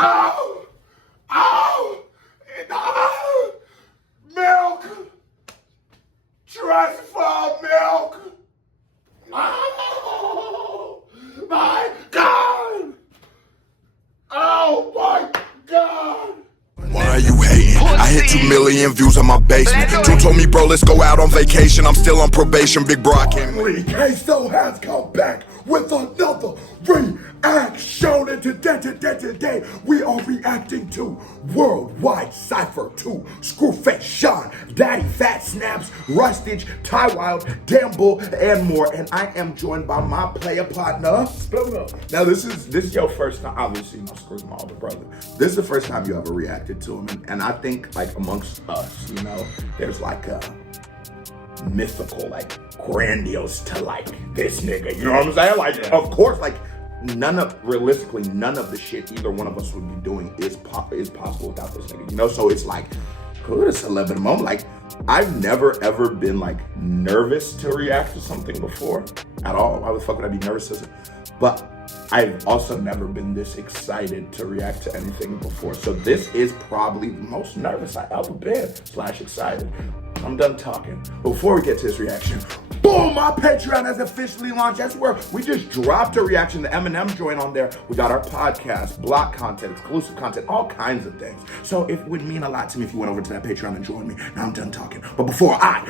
Oh! Oh! No! Milk! Transfer milk! Oh! My God! Oh my God! Why are you hating? I hit 2 million views on my basement. Drew told me, bro, let's go out on vacation. I'm still on probation, big bro, I can't leave. Queso has come back with another reaction. And today we are reacting to WorldWide, Cypher 2, Scru, Sean, DaddyPhatSnaps, Rustage, Ty Wild, Damn Bull, and more. And I am joined by my player partner, Scru. Now this is your first time, obviously, Scru's my older brother. This is the first time you ever reacted to him, and I think like amongst us, you know, there's like a mythical, like grandiose to like this nigga, you know what I'm saying? Like, of course, like realistically, none of the shit either one of us would be doing is possible without this nigga, you know? So it's like, who is a celebrity moment? Like, I've never ever been like nervous to react to something before at all. Why the fuck would I be nervous to? But I've also never been this excited to react to anything before. So this is probably the most nervous I've ever been / excited. I'm done talking. Before we get to this reaction, boom, my Patreon has officially launched. That's where we just dropped a reaction to Eminem joint on there. We got our podcast, block content, exclusive content, all kinds of things. So it would mean a lot to me if you went over to that Patreon and joined me. Now I'm done talking. But before I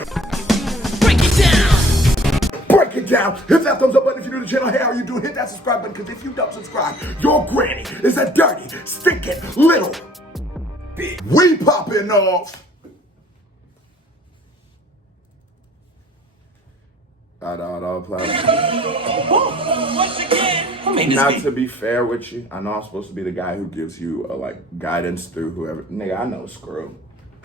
break it down, hit that thumbs up button if you're new to the channel. Hey, how are you doing? Hit that subscribe button, because if you don't subscribe, your granny is a dirty, stinking little bitch. We popping off. All platforms. Not to be fair with you, I know I'm supposed to be the guy who gives you like guidance through whoever. Nigga, I know Scru.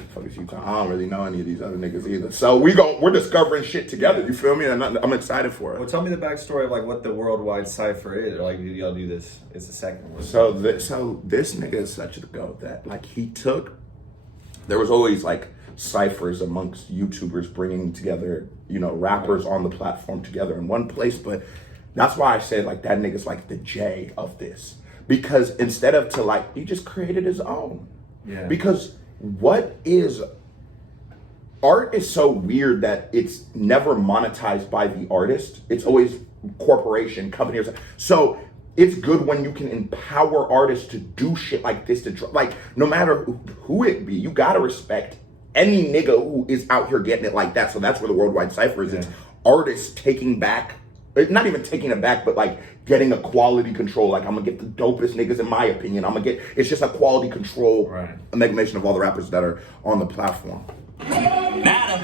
Fuck is you talking? I don't really know any of these other niggas either. So we're discovering shit together. You feel me? And I'm excited for it. Well, tell me the backstory of like what the WorldWide Cypher is. Or like, did y'all do this? It's the second one. So this nigga is such a goat that like there was always like ciphers amongst YouTubers bringing together, you know, rappers on the platform together in one place. But that's why I said like that nigga's like the J of this, because instead of he just created his own. Yeah. Because art is so weird that it's never monetized by the artist. It's always corporation, company or something. So it's good when you can empower artists to do shit like this, like no matter who it be, you gotta respect any nigga who is out here getting it like that. So that's where the WorldWide Cypher is. Yeah. It's artists taking back, not even taking it back, but like getting a quality control. Like, I'm gonna get the dopest niggas in my opinion. It's just a quality control, right, amalgamation of all the rappers that are on the platform. Nada.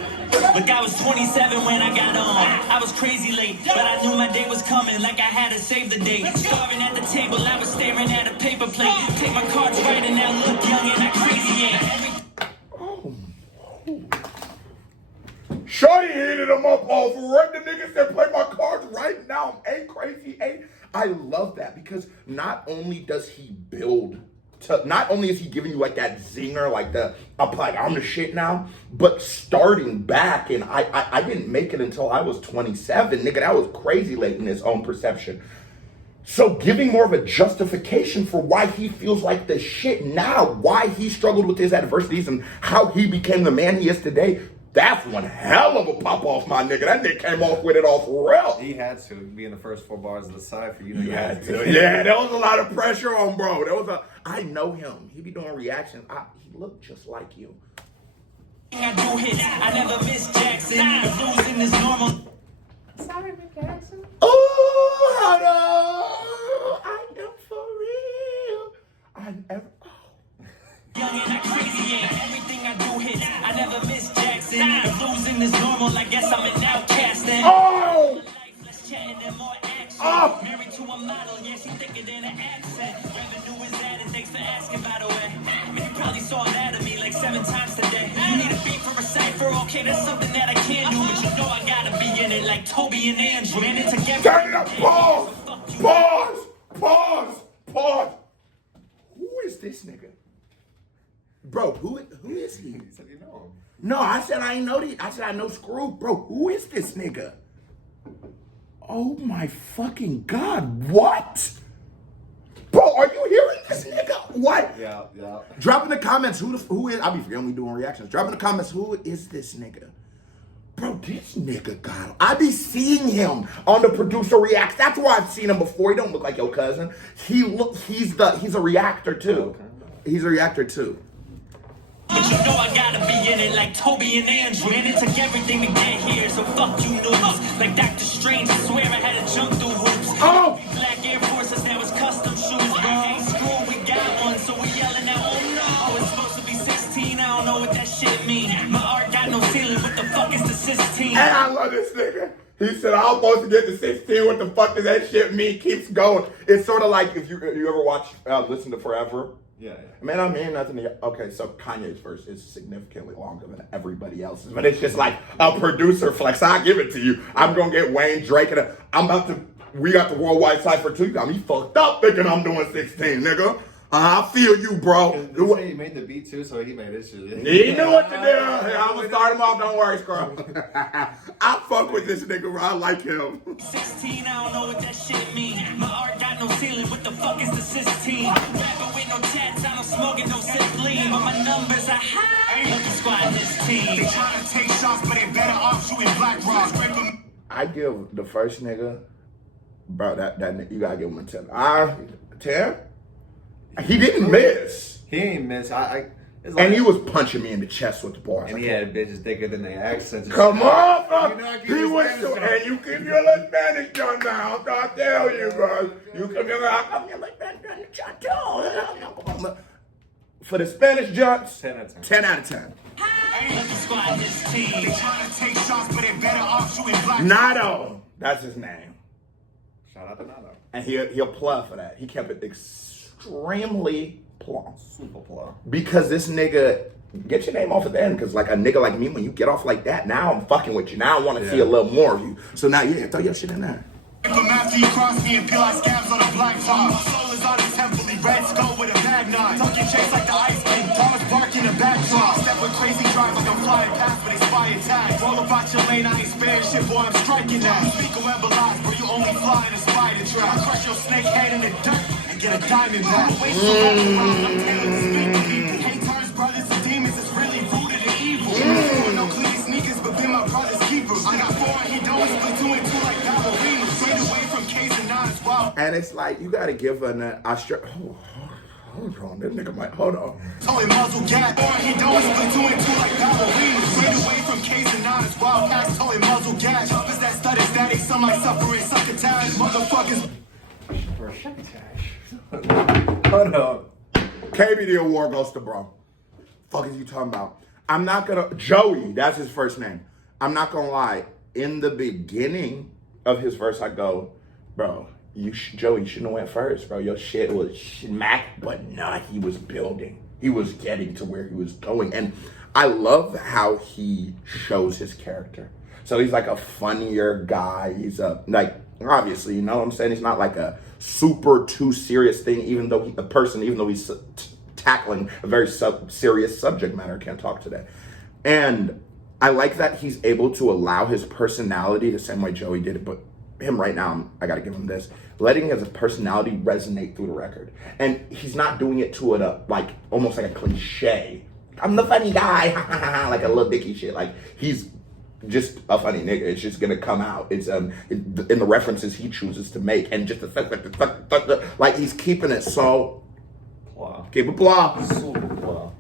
Look, I was 27 when I got on. I was crazy late, but I knew my day was coming, like I had to save the day. Starving at the table, I was staring at a paper plate. Take my cards right and now look young and I crazy ain't. Shorty heated him up off right. The niggas that play my cards right now. I'm crazy. I love that, because not only does he not only is he giving you like that zinger, like I'm the shit now, but starting back, and I didn't make it until I was 27, nigga. That was crazy late in his own perception. So giving more of a justification for why he feels like the shit now, why he struggled with his adversities and how he became the man he is today. That's one hell of a pop off, my nigga. That nigga came off with it off real. He had to be in the first 4 bars of the Cypher. You know, he had to. Yeah, there was a lot of pressure on bro. I know him. He be doing reactions. He looked just like you. I do hits. I never miss Jackson. Losing is normal. Sorry, Miss Jackson. Oh, hello. I am for real. I'm ever. Young and I crazy ain't. Everything I do hits. I never miss Jackson. Losing is normal. I guess I'm an outcast. Oh! Let's chat and more action. Oh! Married to a model, yeah, she thicker than an accent. Revenue is added, thanks for asking, by the way. I mean, you probably saw that of me like 7 times today. You need a beat for a cipher, okay, that's something that I can do. But you know I gotta be in it like Toby and Andrew. Man, it's a game. Turn it up, pause. Who is this nigga? Bro, who is he? He said you know him. No, I said I ain't know these. I said I know Scru. Bro, who is this nigga? Oh my fucking God, what? Bro, are you hearing this nigga? What? Yeah. Drop in the comments who is. I'll be forgetting we doing reactions. Drop in the comments who is this nigga. Bro, this nigga got him. I be seeing him on the producer reacts. That's why I've seen him before. He don't look like your cousin. He's a reactor too. He's a reactor too. But you know I gotta be in it like Toby and Andrew. And it took everything to get here, so fuck you noobs. Like Dr. Strange, I swear I had to jump through hoops. Oh! Black Air Forces, now it's custom shoes, bro. Hey, Scru, we got one, so we yelling out, oh no. Oh, it's supposed to be 16, I don't know what that shit mean. My art got no ceiling, what the fuck is the 16? And I love this nigga. He said, I'm supposed to get to 16. What the fuck does that shit mean? Keeps going. It's sort of like if you ever watch Listen to Forever. Yeah. Man, I mean nothing to. Okay, so Kanye's verse is significantly longer than everybody else's, but it's just like a producer flex. I give it to you. I'm gonna get Wayne, Drake, and I'm about to. We got the Worldwide Cypher too. You got me fucked up thinking I'm doing 16, nigga. I feel you, bro. They say he made the beat too, so he made this shit. He knew what to do. I'm gonna start him off. Don't worry, Scru. I fuck with this nigga, bro. I like him. 16, I don't know what that shit mean. My art got no ceiling, what the fuck is the 16? Rapper with no tats, I don't smoke and no sip lean. But my numbers are high. Look at squad this team. They trying to take shots, but they better off shooting black rocks. I give the first nigga, bro, that nigga, you gotta give him a 10. 10? He didn't miss. He ain't miss. It's like, And he was punching me in the chest with the bars. and he had bitches thicker than their accents. Come on, bro. You know I give He you was Spanish so, on. and you keep your little Spanish tongue now. I tell you, bro. You come here, I come here like that. For the Spanish jumps, 10 out of 10. 10 out of 10. Look at squad this team. They trying to take shots, but they better off shooting black. Nado, that's his name. Shout out to Nado. And he'll plug for that. He kept it extremely plumb. Super plug. Because this nigga, get your name off at the end, because like a nigga like me, when you get off like that, now I'm fucking with you. Now I want to see a little more of you. So now, yeah, throw your shit in there. From after you cross me and peel like scabs on a black top. My soul is on a temple, red skull with a bad knife. Talking chase like the ice king, dogs barking a backdrop. Step with crazy drive like I'm flying past with a spy attack. Roll about your lane, I ain't sparing shit, boy, I'm striking that. Speak of embolize, bro, you only fly in a spider trap. I crush your snake head in the dirt and get a diamond back. Waste so long around, I'm tailored to speak to people. Haters, brothers, and demons, it's really rooted in evil. No clean sneakers, but be my brother's keepers. I got 4 and he don't split 2 and 2 like ballerinas. Away from K's and Nines, wow. And it's like, you gotta give her that. Hold on, this nigga might, hold on. Told him muzzle gap, or he don't split 2 and 2 like ballerinas. Straight away from K's and Nines, wild cats, told him muzzle gap. Choppers that stutter static, some like suffering, succotash, motherfuckers. Hold on. KBD award goes to bro. Fuck is you talking about? I'm not gonna, Joey, that's his first name. I'm not gonna lie, in the beginning of his verse, I go, bro, Joey, you shouldn't have went first, bro. Your shit was smack, but nah, he was building. He was getting to where he was going. And I love how he shows his character. So he's like a funnier guy. He's obviously, you know what I'm saying? He's not like a super too serious thing, even though he's tackling a very serious subject matter. Can't talk today. And I like that he's able to allow his personality the same way Joey did it, but him right now, I gotta give him this, letting his personality resonate through the record. And he's not doing it to it like almost like a cliche. I'm the funny guy, like a little dicky shit. Like he's just a funny nigga. It's just gonna come out. It's in the references he chooses to make, and just the like he's keeping it so. Keep it blah. Super plug.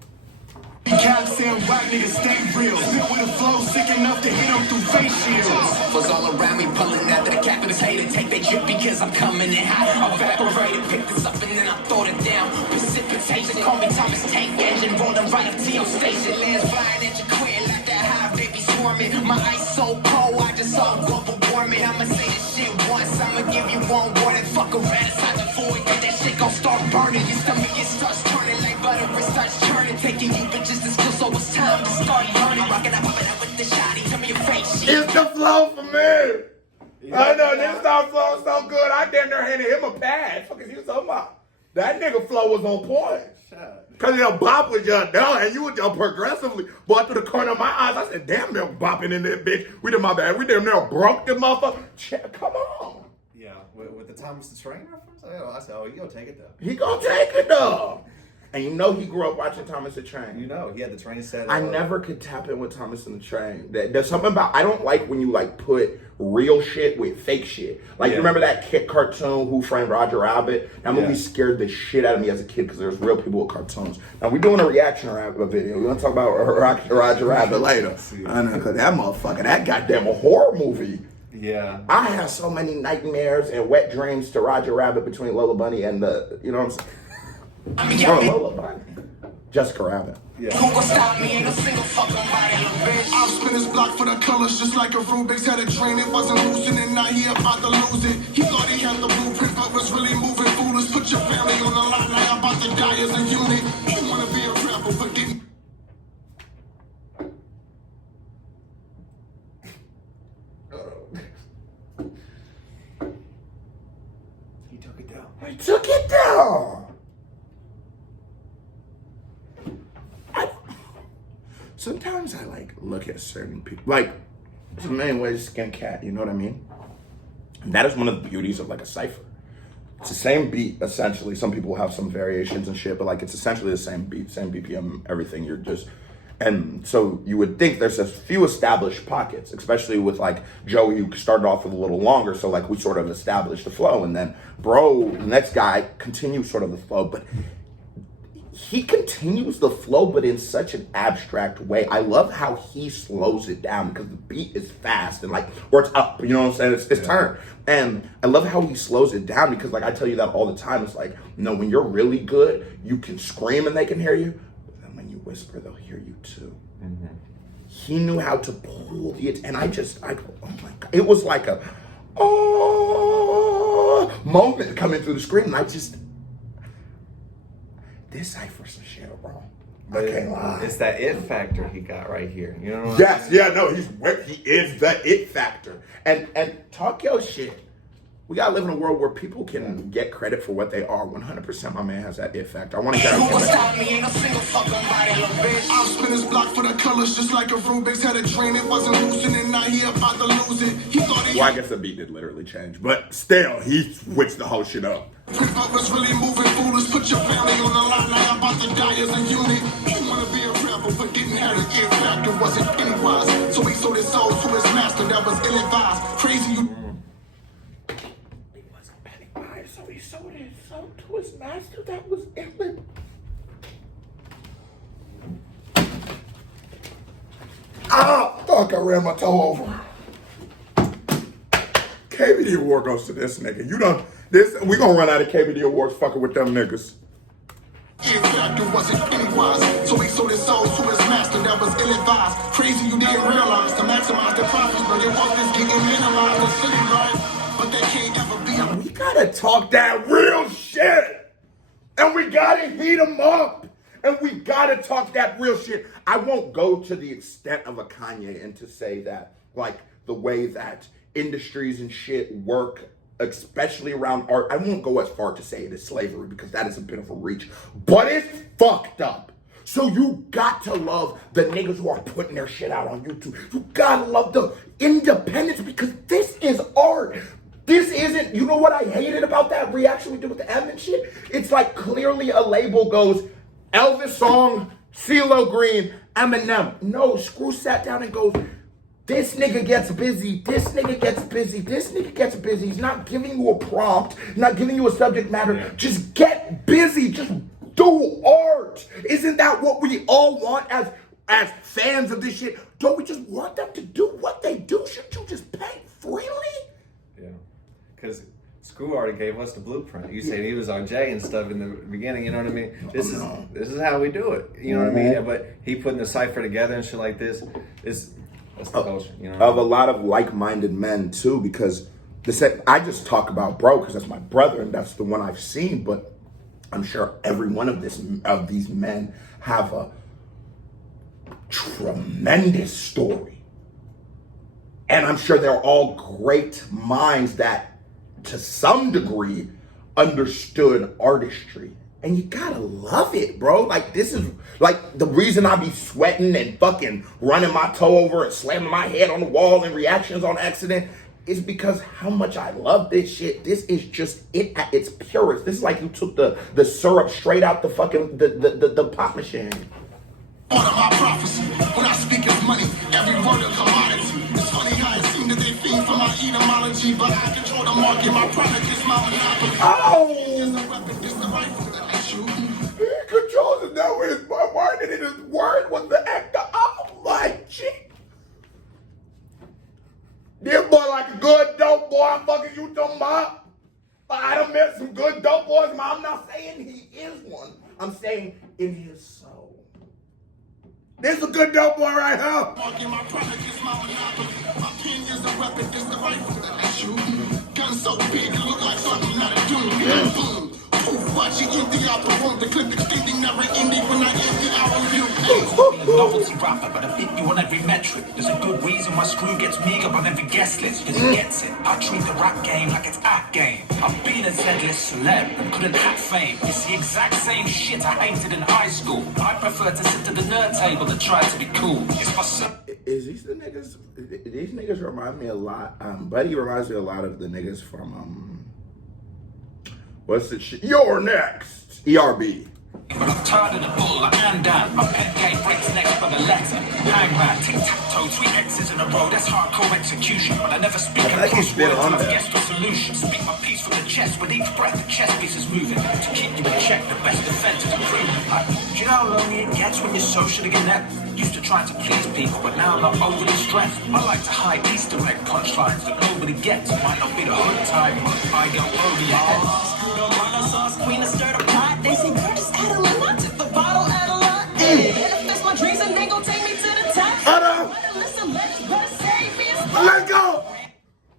Caps and whack niggas stay real. Spit with a flow sick enough to hit them through face shields. Was all around me pulling after the cap and his hater. Take they trip because I'm coming in hot. Evaporated, pick this up and then I throw it down. Precipitation, call me Thomas Tank Engine. Rolling right up to your station. Lands flying at your crib like that high baby swarming. My ice so cold, I just saw global warming. I'ma say this shit once, I'ma give you one warning. Fuck around inside the void, get that shit gon' start burning. Your stomach it starts turning like butter, it starts churning. Taking you bitches to school, so it's time to start learning. Rocking up with the shotty, tell me your face shit. It's the flow for me. I know this song flow so good. I damn near handed him a pass. Fuck is you talking about? That nigga flow was on point. Cause the bop was just down and you were just progressively bought through the corner of my eyes. I said, damn, they're bopping in there, bitch. We did my bad. We damn near broke the motherfucker. Come on. Yeah. With the Thomas the Train reference? I said, oh, you gonna take it though. He gonna take it though. And you know he grew up watching Thomas the Train. You know, he had the train set. I never could tap in with Thomas and the Train. There's something about, I don't like when you like put real shit with fake shit. Like you remember that kid cartoon, Who Framed Roger Rabbit? That movie scared the shit out of me as a kid because there's real people with cartoons. Now we're doing a reaction video. We're gonna talk about Roger Rabbit later. I know, cause that motherfucker, that goddamn a horror movie. Yeah. I have so many nightmares and wet dreams to Roger Rabbit between Lola Bunny and the, you know what I'm saying? Oh, Lola Bunny. Jessica Rabbit. Yeah. Who gon' stop me? Ain't a single fucking body, bitch. I'll spin his block for the colors just like a Rubik's. Had a train, it wasn't losing, and now he about to lose it. He thought he had the blueprint, but was really moving foolish. Put your family on the line, now I'm about to die as a unit. You wanna be a rebel, but didn't. He took it down. He took it down. Sometimes I like look at certain people, like there's a million ways to skin cat, you know what I mean? And that is one of the beauties of like a cipher. It's the same beat, essentially. Some people have some variations and shit, but like it's essentially the same beat, same BPM, everything. You're just, and so you would think there's a few established pockets, especially with like Joey, who started off with a little longer. So like we sort of established the flow, and then Bro, the next guy, continues sort of the flow, but he continues the flow, but in such an abstract way. I love how he slows it down because the beat is fast and like, or it's up, you know what I'm saying? It's turned. And I love how he slows it down because like, I tell you that all the time. It's like, no, when you're really good, you can scream and they can hear you. But then when you whisper, they'll hear you too. Mm-hmm. He knew how to pull it. And I go, oh my God. It was like a, oh, moment coming through the screen. And this Cypher some shit, bro. I can't lie. It's that it factor he got right here. You know what Yes, yeah, no, he is the it factor. And talk your shit. We gotta live in a world where people can get credit for what they are. 100% my man has that it factor. I wanna get Who gon' stop me? Ain't a single fucking body, bitch. I'll spin his block for the colors just like a Rubik's. Had a train, it wasn't losing, and now he about to lose it. He thought he Well, I guess the beat did literally change, but still, he switched the whole shit up. but was really moving foolish. Put your family on the line, now I'm about to die as a unit. You wanna be a rebel, but didn't have the it factor, wasn't pennywise. So he sold his soul to his master, that was ill-advised. Crazy, you. He wasn't pennywise, so he sold his soul to his master. That was ill. Ah, fuck, I ran my toe over. KBD award goes to this nigga. We gonna run out of KBD awards fucking with them niggas. It factor wasn't pennywise. So he sold his soul to his master, that was ill-advised. Crazy, you didn't realize to maximize the profits, but it was this getting minimized. The city right, but they can't ever be. We gotta talk that real shit. And we gotta heat them up. And we gotta talk that real shit. I won't go to the extent of a Kanye and to say that, like, the way that industries and shit work, especially around art. I won't go as far to say it is slavery because that is a bit of a reach. But it's fucked up. So you got to love the niggas who are putting their shit out on YouTube. You gotta love the independence because this is art. This isn't, you know what I hated about that reaction we did with the M and shit? It's like clearly a label goes, Elvis song, CeeLo Green, Eminem. No, Scru sat down and goes, this nigga gets busy, this nigga gets busy, this nigga gets busy. He's not giving you a prompt, not giving you a subject matter. Yeah. Just get busy, just do art. Isn't that what we all want as fans of this shit? Don't we just want them to do what they do? Should you just pay freely? Yeah, because Scru already gave us the blueprint. You said he was our J and stuff in the beginning, you know what I mean? This is how we do it, you know what I mean? But he putting the cipher together and shit like this, that's the culture, you know? Of a lot of like-minded men too, because I just talk about Bro because that's my brother and that's the one I've seen, but I'm sure every one of these men have a tremendous story. And I'm sure they're all great minds that to some degree understood artistry. And you gotta love it, bro. Like, this is, like, the reason I be sweating and fucking running my toe over and slamming my head on the wall and reactions on accident is because how much I love this shit. This is just it at its purest. This is like you took the syrup straight out the fucking the pop machine. One of my prophecy, when I speak of money, every word a commodity. It's funny how it seems that they feed for my etymology, but I control the market, my product is my monopoly. Oh! It's a weapon, it's the rifle that I shoot. He controls it that way. His word, and his word was the actor. Oh my shit. This boy like a good dope boy. I'm fucking you talking about. I done met some good dope boys, man. I'm not saying he is one. I'm saying in his soul. This is a good dope boy right here. Market, my product is my monopoly. My pen is a weapon, it's the rifle that I shoot. Gun so big, it look like something not a doom. Boom. Poof, watch it empty out the room. The clip extending, never ending when I empty out of you. Be a novelty rapper, but I beat you on every metric. There's a good reason why Screw gets me up on every guest list, because he gets it. I treat the rap game like it's act game. I've been a Z-list celeb and couldn't have fame. It's the exact same shit I hated in high school. I prefer to sit at the nerd table than try to be cool. It's my son. Is these the niggas? These niggas remind me a lot. Buddy reminds me a lot of the niggas from what's the shit? You're next. ERB. But I'm tired of the bull, I am down. My pet game breaks next by the letter. Hangman, tic-tac-toe, 3 X's in a row, that's hardcore execution. But I never speak I think he's been on I've there. guessed a solution. Speak my piece from the chest, with each breath the chest piece is moving. To keep you in check, the best defense is improving. Do you know how lonely it gets when you're socially inept? Used to try to please people, but now I'm not overly stressed. I like to hide Easter egg punchlines that nobody gets. Might not be the hood type, but I go over your head. Screw the sauce, queen of stir the pot. They say, girl, just add a little, tip the bottle, add a lot. Manifest my dreams and they gon' take me to the top. Hold on. Listen, better save me a spot. Let's go.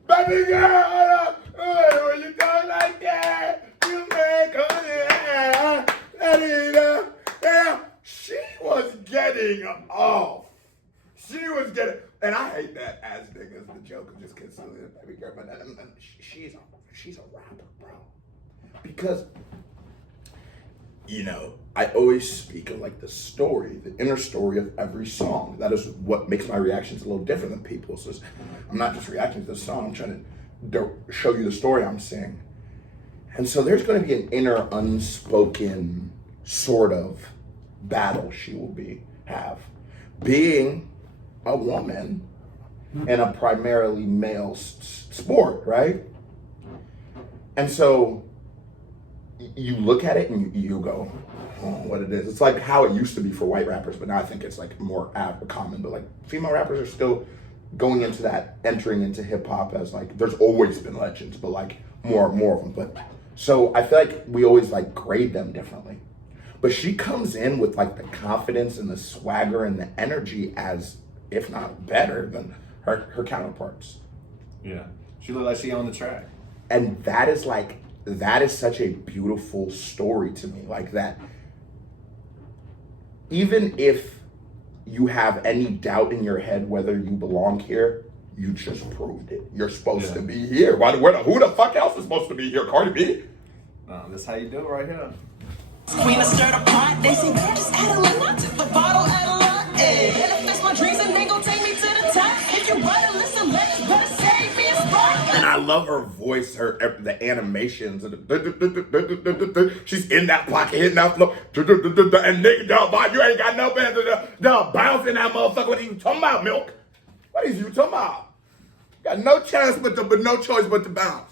Baby girl, hold up. Hey, when you talk like that, you make a yeah. She was getting off. She was getting, and I hate that as niggas. The joke of just concealing it, baby girl, but she's a rapper, bro. Because, you know, I always speak of like the story, the inner story of every song. That is what makes my reactions a little different than people's. So I'm not just reacting to the song, I'm trying to show you the story I'm saying. And so there's going to be an inner unspoken sort of battle she will have. Being a woman in a primarily male sport, right? And so you look at it and you go, oh, what it is. It's like how it used to be for white rappers, but now I think it's like more common. But like female rappers are still going into that, entering into hip hop as like, there's always been legends, but like more of them. But so I feel like we always like grade them differently. But she comes in with like the confidence and the swagger and the energy as, if not better than her counterparts. Yeah, she looked like she on the track. And that is such a beautiful story to me. Like that, even if you have any doubt in your head whether you belong here, you just proved it. You're supposed to be here. Who the fuck else is supposed to be here? Cardi B? That's how you do it right here. Queen of stir the pot, they say, girl, just add a little, tip the bottle, add a lot. Manifest my dreams and they gon' take me to the top. If you write a listen, better save me a spot. And I love her voice, the animations. She's in that pocket, hitting that floor. And nigga, dog, you ain't got no better than bouncing that motherfucker. What are you talking about, Milk? What is you talking about? Got no chance but no choice but to bounce.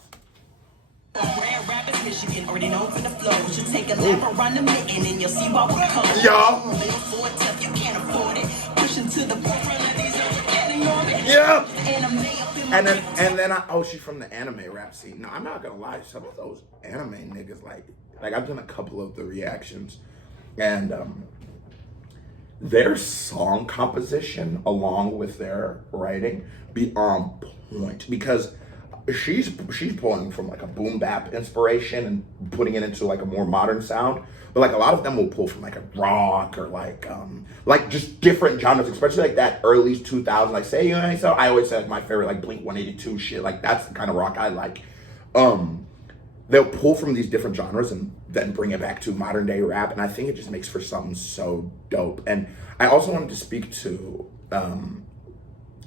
Grand Rapids, Michigan, already know for the flow. Should take a lap around the mitten and you'll see why we're coming. Y'all. Little Ford tough, you can't afford it. Pushing to the forefront of these other getting on it. Yeah. Anime And then she's from the anime rap scene. No, I'm not gonna lie. Some of those anime niggas, like I've done a couple of the reactions, and their song composition along with their writing be on point because she's pulling from like a boom bap inspiration and putting it into like a more modern sound. But like a lot of them will pull from like a rock or like just different genres, especially like that early 2000s. Like say, you know, so I always say like my favorite like Blink 182 shit. Like that's the kind of rock I like. They'll pull from these different genres and then bring it back to modern day rap, and I think it just makes for something so dope. And I also wanted to speak to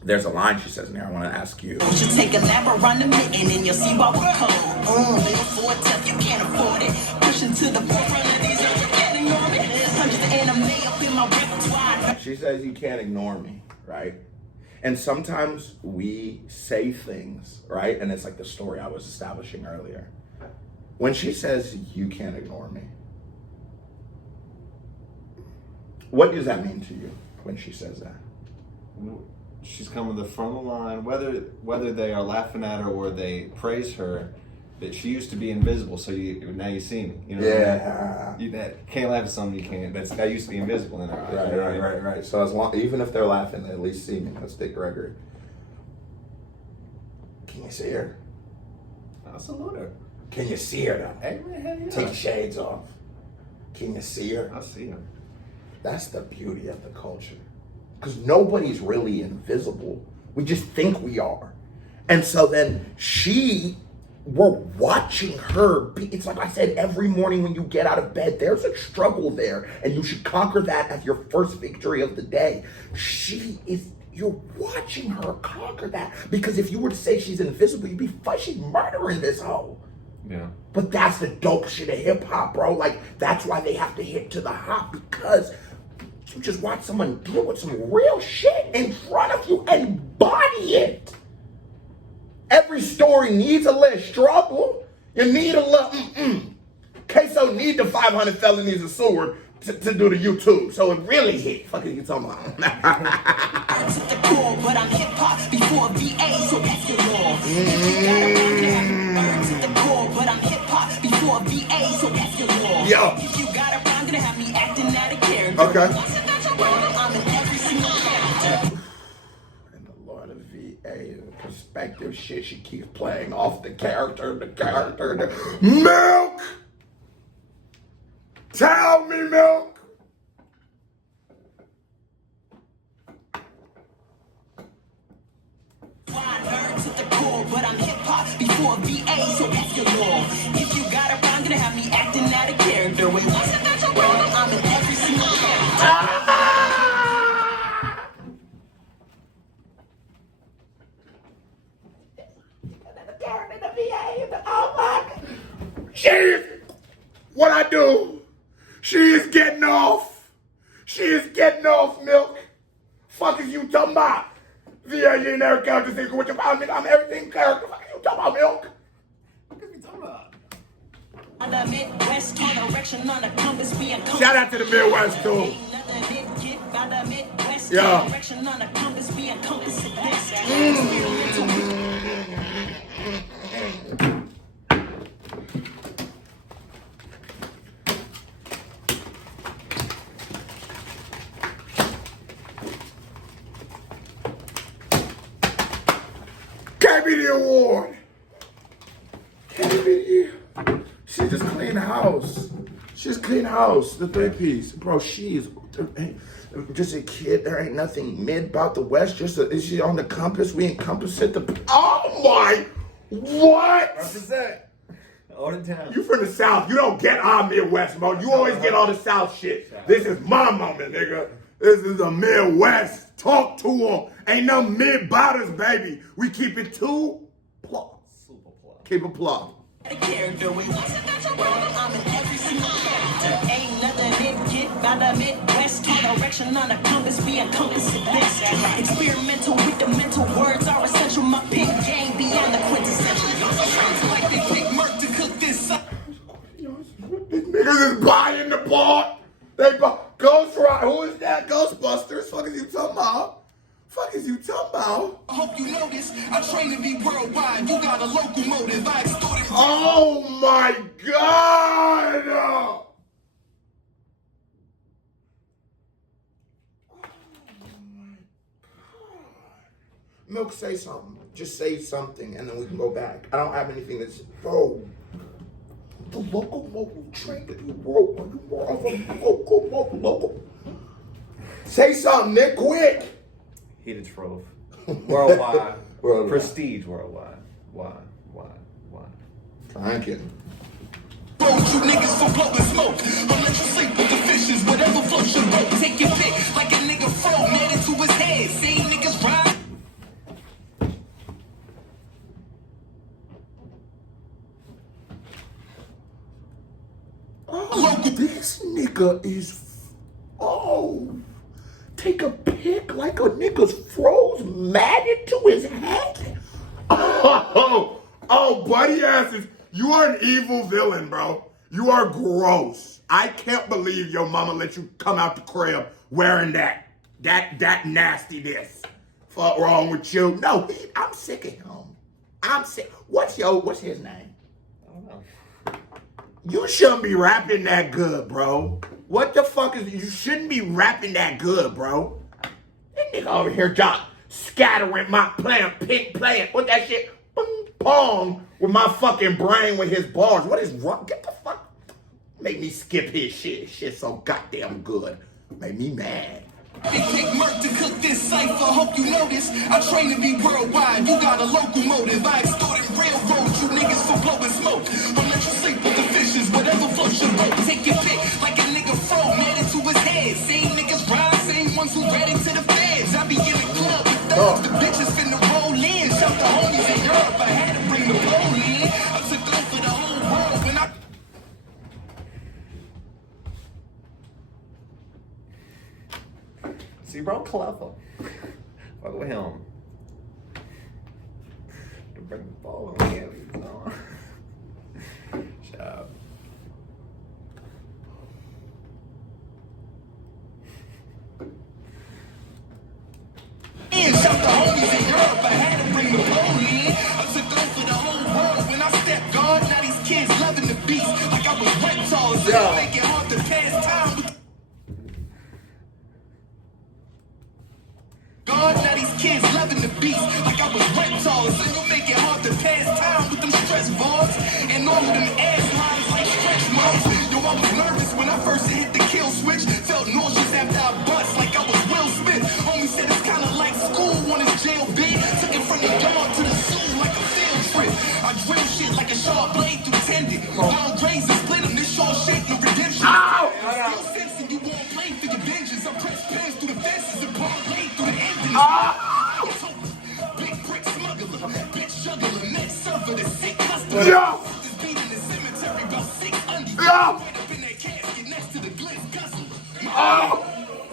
There's a line she says in there I want to ask you. You should take a lap around the mitten and you'll see why we're cold. Little Ford tough, you can't afford it. Pushing to the forefront of these, you can't ignore me. Hundreds of anime up in my repertoire. She says you can't ignore me, right? And sometimes we say things, right? And it's like the story I was establishing earlier. When she says you can't ignore me, what does that mean to you when she says that? She's coming to the front of the line, whether they are laughing at her or they praise her, that she used to be invisible, so now you see me. You know what I mean? You can't laugh at something you can't. I used to be invisible in her eyes. Right. So as long, even if they're laughing, they at least see me. That's Dick Gregory. Can you see her? I salute her. Can you see her though? Hey, man, hell yeah. Take your shades off. Can you see her? I see her. That's the beauty of the culture. Because nobody's really invisible. We just think we are. And so then we're watching her. It's like I said, every morning when you get out of bed, there's a struggle there. And you should conquer that as your first victory of the day. You're watching her conquer that. Because if you were to say she's invisible, you'd be she's murdering this hoe. Yeah. But that's the dope shit of hip hop, bro. Like, that's why they have to hit to the hop, because you just watch someone deal with some real shit in front of you and body it. Every story needs a little struggle. You need a little Queso need the 500 felonies of sewer to do the YouTube. So it really hit. Fuck are you talking about? To the core, but I'm hip hop before VA, so that's the law. To the core, but I'm hip hop before VA, so that's the law. Yo. If you got a problem, gonna have me acting out of character. Okay. I'm in every single character. And the Lord of VA, the perspective shit, she keeps playing off the character. Milk! Tell me, Milk! To the core, but I'm hip hop before VA, so that's the law. If you got a problem, gonna have me acting out of character. Wait, what's it that you're wrong? I'm in every single character. She's what I do. She is getting off. She is getting off, Milk. Fuck is you talking about? VA ain't every character thing. What you about, nigga? I'm everything character. Fuck is you talking about, Milk? What is he talking about? On the Midwest, on direction on the compass, we are Shout out to the Midwest, too. Yeah. Direction on the compass, we encompass this. Can't be the award. Can't be the. She just clean house. She's clean house. The 3-piece, bro. She is just a kid. There ain't nothing mid about the West. Is she on the compass? We encompass it. Oh my! What? Represent. All the time. You from the South. You don't get our Midwest mode. You always get all the South shit. This is my moment, nigga. This is a Midwest. Talk to them. Ain't no mid-botters, baby. We keep it 2 plus. Super plus. Keep it plus. Character, we was it that you're wrong? I'm in every single character. Ain't nothing get by the Midwest. Direction on the compass, we encompass this. Experimental with the mental words are essential. My pen game beyond the quintessential. Like they pick Merc to cook this up. These niggas is buying the part. They buy Ghost Rider. Who is that? Ghostbusters. Fuck is you talking about? Fuck is you talking about? I hope you notice. I train to be worldwide. You got a locomotive. I extorted. Oh my God! Oh my God. Milk, say something. Just say something, and then we can go back. I don't have anything that's. Bro, the locomotive train to be worldwide. You more of a local. Say something, Nick, quick. Heated trove. Worldwide. Worldwide. Prestige worldwide. Why? Thank you. You niggas for blowing smoke. I'll let you sleep with the fishes. Whatever floats your boat. Take your pick like a nigga fro. Made it to his head. Same niggas ride. This nigga is, take a pic like a nigga's froze matted to his head. Buddy asses, you are an evil villain, bro. You are gross. I can't believe your mama let you come out the crib wearing that nastiness. Fuck wrong with you? No, I'm sick of him. I'm sick. What's his name? I don't know. You shouldn't be rapping that good, bro. What the fuck is, you shouldn't be rapping that good, bro. That nigga over here, John, scattering my playing, what that shit, pong, with my fucking brain with his bars. What is wrong? Get the fuck, make me skip his shit. Shit's so goddamn good. Made me mad. It take Merc to cook this cipher, hope you notice. I train to be worldwide, you got a locomotive. I extorted railroads, you niggas for blowing smoke. I'll let you sleep with the fishes, whatever floats your boat. Take your pick, like a nigga fro, mad into his head. Same niggas ride, same ones who read into the feds. I be in the club with thugs, the bitches finna roll in. Shout the homies in Europe, I had to bring the roll in. I took off for the whole world when I... See, bro, clever. Fuck with him. To bring the ball on him, you know. Shut up. Shout the homies in Europe, I had to bring the roll in. I took off for the whole world when I stepped guard. Now these kids loving the beats like I was reptiles. Yeah. Make it hard to pass time with God, now these kids loving the beats like I was reptiles. And you make it hard to pass time with them stress bars and all of them ass lines like stretch marks. Yo, I was nervous when I first hit the kill switch. Felt nauseous after I bust like I was Will Smith. Homie said it's kind of like school on his jail bed. Took it from the yard to the zoo like a field trip. I drill shit like a sharp blade through tendon. Long razors split them, this short shape, no redemption. Still sensing you won't play for your vengeance. I press pins through the fences and parlay through the engines. Big brick smuggler, bitch juggler, next server, the sick customer. This beat in the cemetery, about 600. Right up in that casket next to the glitz guzzler.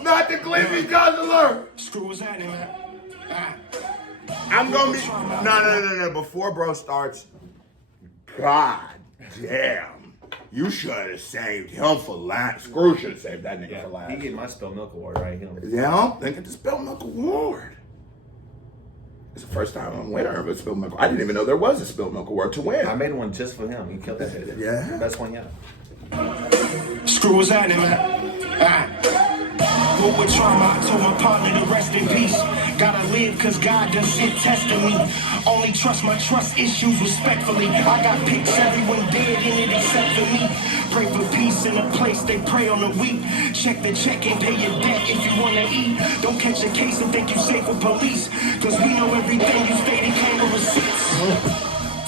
Not the glizzy guzzler. Screw was happening, man. I'm gonna be, no. Before bro starts, god damn. You should have saved him for last. Screw should have saved that nigga for last. He get my Spill Milk Award, right? Yeah, they get the Spill Milk Award. It's the first time I'm winner of a Spill Milk. I didn't even know there was a Spill Milk Award to win. I made one just for him. He killed that shit. Yeah. Best one yet. Screw was happening, man. What with trauma, I told my partner to rest in peace. Gotta live cause God done sit testing me. Only trust my trust issues respectfully. I got pics, everyone dead in it except for me. Pray for peace in a place they pray on the weak. Check the check and pay your debt if you wanna eat. Don't catch a case and think you safe with police. Cause we know everything you stated came with receipts.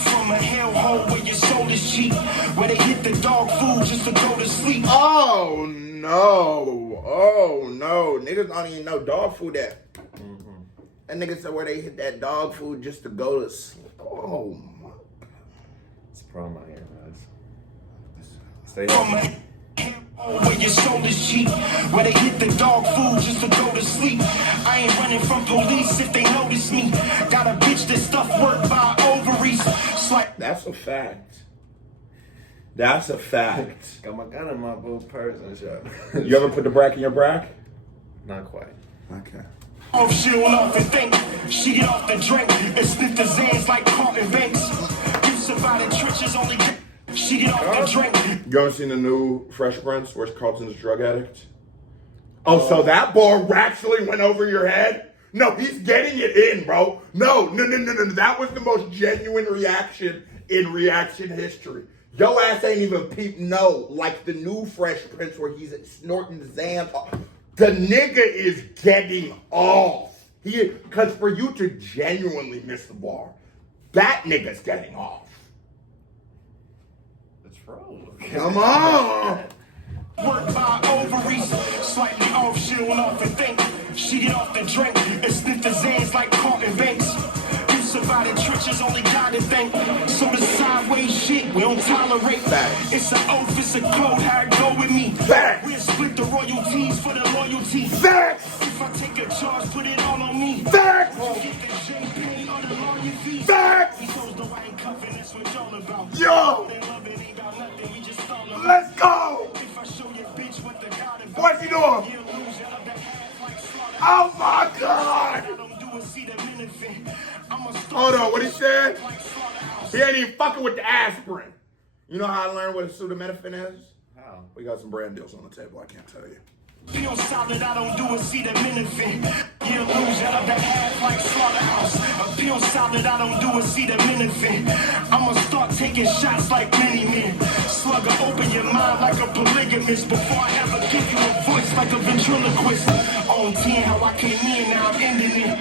From a hellhole where your soul is cheap. Where they hit the dog food just to go to sleep. Oh no. Niggas don't even know dog food at. That nigga said where they hit that dog food just to go to sleep. Oh my God. It's a problem out here, guys. Stay From a hellhole where your soul is cheap. Where they hit the dog food just to go to sleep. I ain't running from police if they notice me. Got a bitch that stuff work by ovaries. That's a fact. That's a fact. Got my gun in my boot purse and shit. You ever put the brack in your brack? Not quite. Okay. Off, she don't off and think. She get off the drink and sniff the Zans like Carlton Banks. You survive the trenches only. She get off the drink. You ever seen the new Fresh Prince where Carlton's a drug addict? Oh, so that ball actually went over your head? No, he's getting it in, bro. No. That was the most genuine reaction in reaction history. Yo ass ain't even peep. No, like the new Fresh Prince where he's snorting Zans. The nigga is getting off. Because for you to genuinely miss the bar, that nigga's getting off. It's froze. Come on. Work by ovaries, slightly off, she don't off and think. She get off the drink and sniff the Zans like Carlton Banks. You survive by the trenches, only God to thank. Some of the sideways shit we don't tolerate. Facts. It's an oath, it's a code, how it go with me. Facts. We'll split the royalties for the loyalty. Facts. If I take a charge, put it all on me. Facts. Get that champagne on the lawyer fee. Facts. These hoes know I ain't cuffing, that's what y'all about. Yo. They love it, ain't got nothing, we just all about. Let's go. If I show your bitch what the God about. What's he doing? You'll lose your other half like slaughter. Oh my God. I don't do it, see the benefit. I'ma start Hold on, what he said? like slaughterhouse. He ain't even fucking with the aspirin. You know how I learned what acetaminophen is? How? We got some brand deals on the table, I can't tell you. Peel solid, I don't do it, see the benefit. You'll lose your other half like slaughterhouse. A peel solid, I don't do it, see the benefit. I'ma start taking shots like many men. Slugger, open your mind like a polygamist. Before I ever give you a voice like a ventriloquist. On 10, how I came in, now I'm ending it.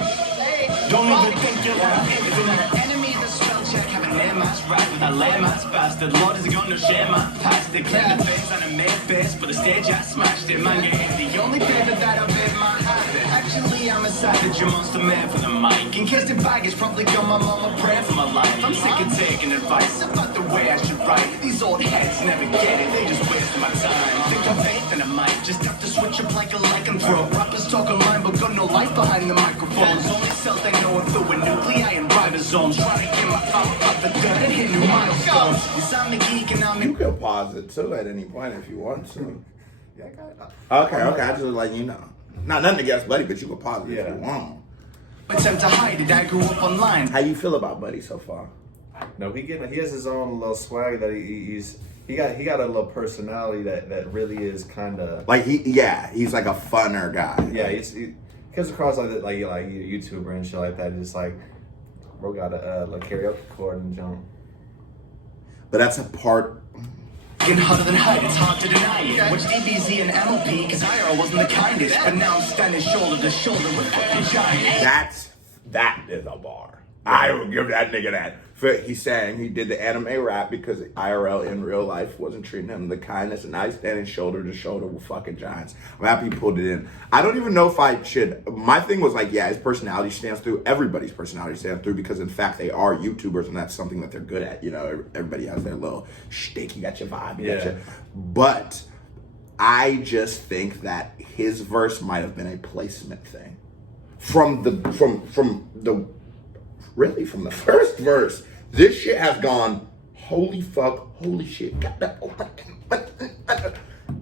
Don't even think you're like infinite. Enemy, the spell check, have an air mass right with a lair mass bastard. Lord is gonna share my past. Declare the face on a mere face, but the stage I smashed it. Man, you ain't the only paper that I've in my habit. Actually, I'm a savage, a monster man for the mic. In case the baggage probably got my mama praying for my life. I'm sick of taking advice about the way I should write. These old heads never get it, they just waste my time. Think I'm faith and I might just have to switch up like a lycanthrope. Rappers talk online, but got no life behind the microphones. Only cells they know are through a nuclei and ribosomes. Trying to get my power up the dirt and hit new milestones. Yes, I'm a geek and I'm You can pause it too at any point if you want to. Yeah, I got it. Okay, I just like you know. Not nothing against Buddy, but you can pause it if Yeah. you want. attempt to hide it. I grew up online. How you feel about Buddy so far? No, he has his own little swag that he got a little personality that really is kind of Like he's like a funner guy. yeah. He comes across like a YouTuber and shit like that. Just like bro got a karaoke chord and jump. But that's a part. Getting hotter than height, it's hard to deny it. Which DBZ and MLP, cause IRL wasn't the kindest. But now I'm standing shoulder to shoulder with fucking giants. That is a bar. I will give that nigga that. He's saying he did the anime rap because IRL in real life wasn't treating him the kindness, and now he's standing shoulder to shoulder with fucking giants. I'm happy he pulled it in. I don't even know if I should. My thing was like, yeah, his personality stands through. Everybody's personality stands through because in fact they are YouTubers, and that's something that they're good at. You know, everybody has their little shtick. You got your vibe. You got your. But I just think that his verse might have been a placement thing from the first verse. This shit has gone, holy fuck, holy shit.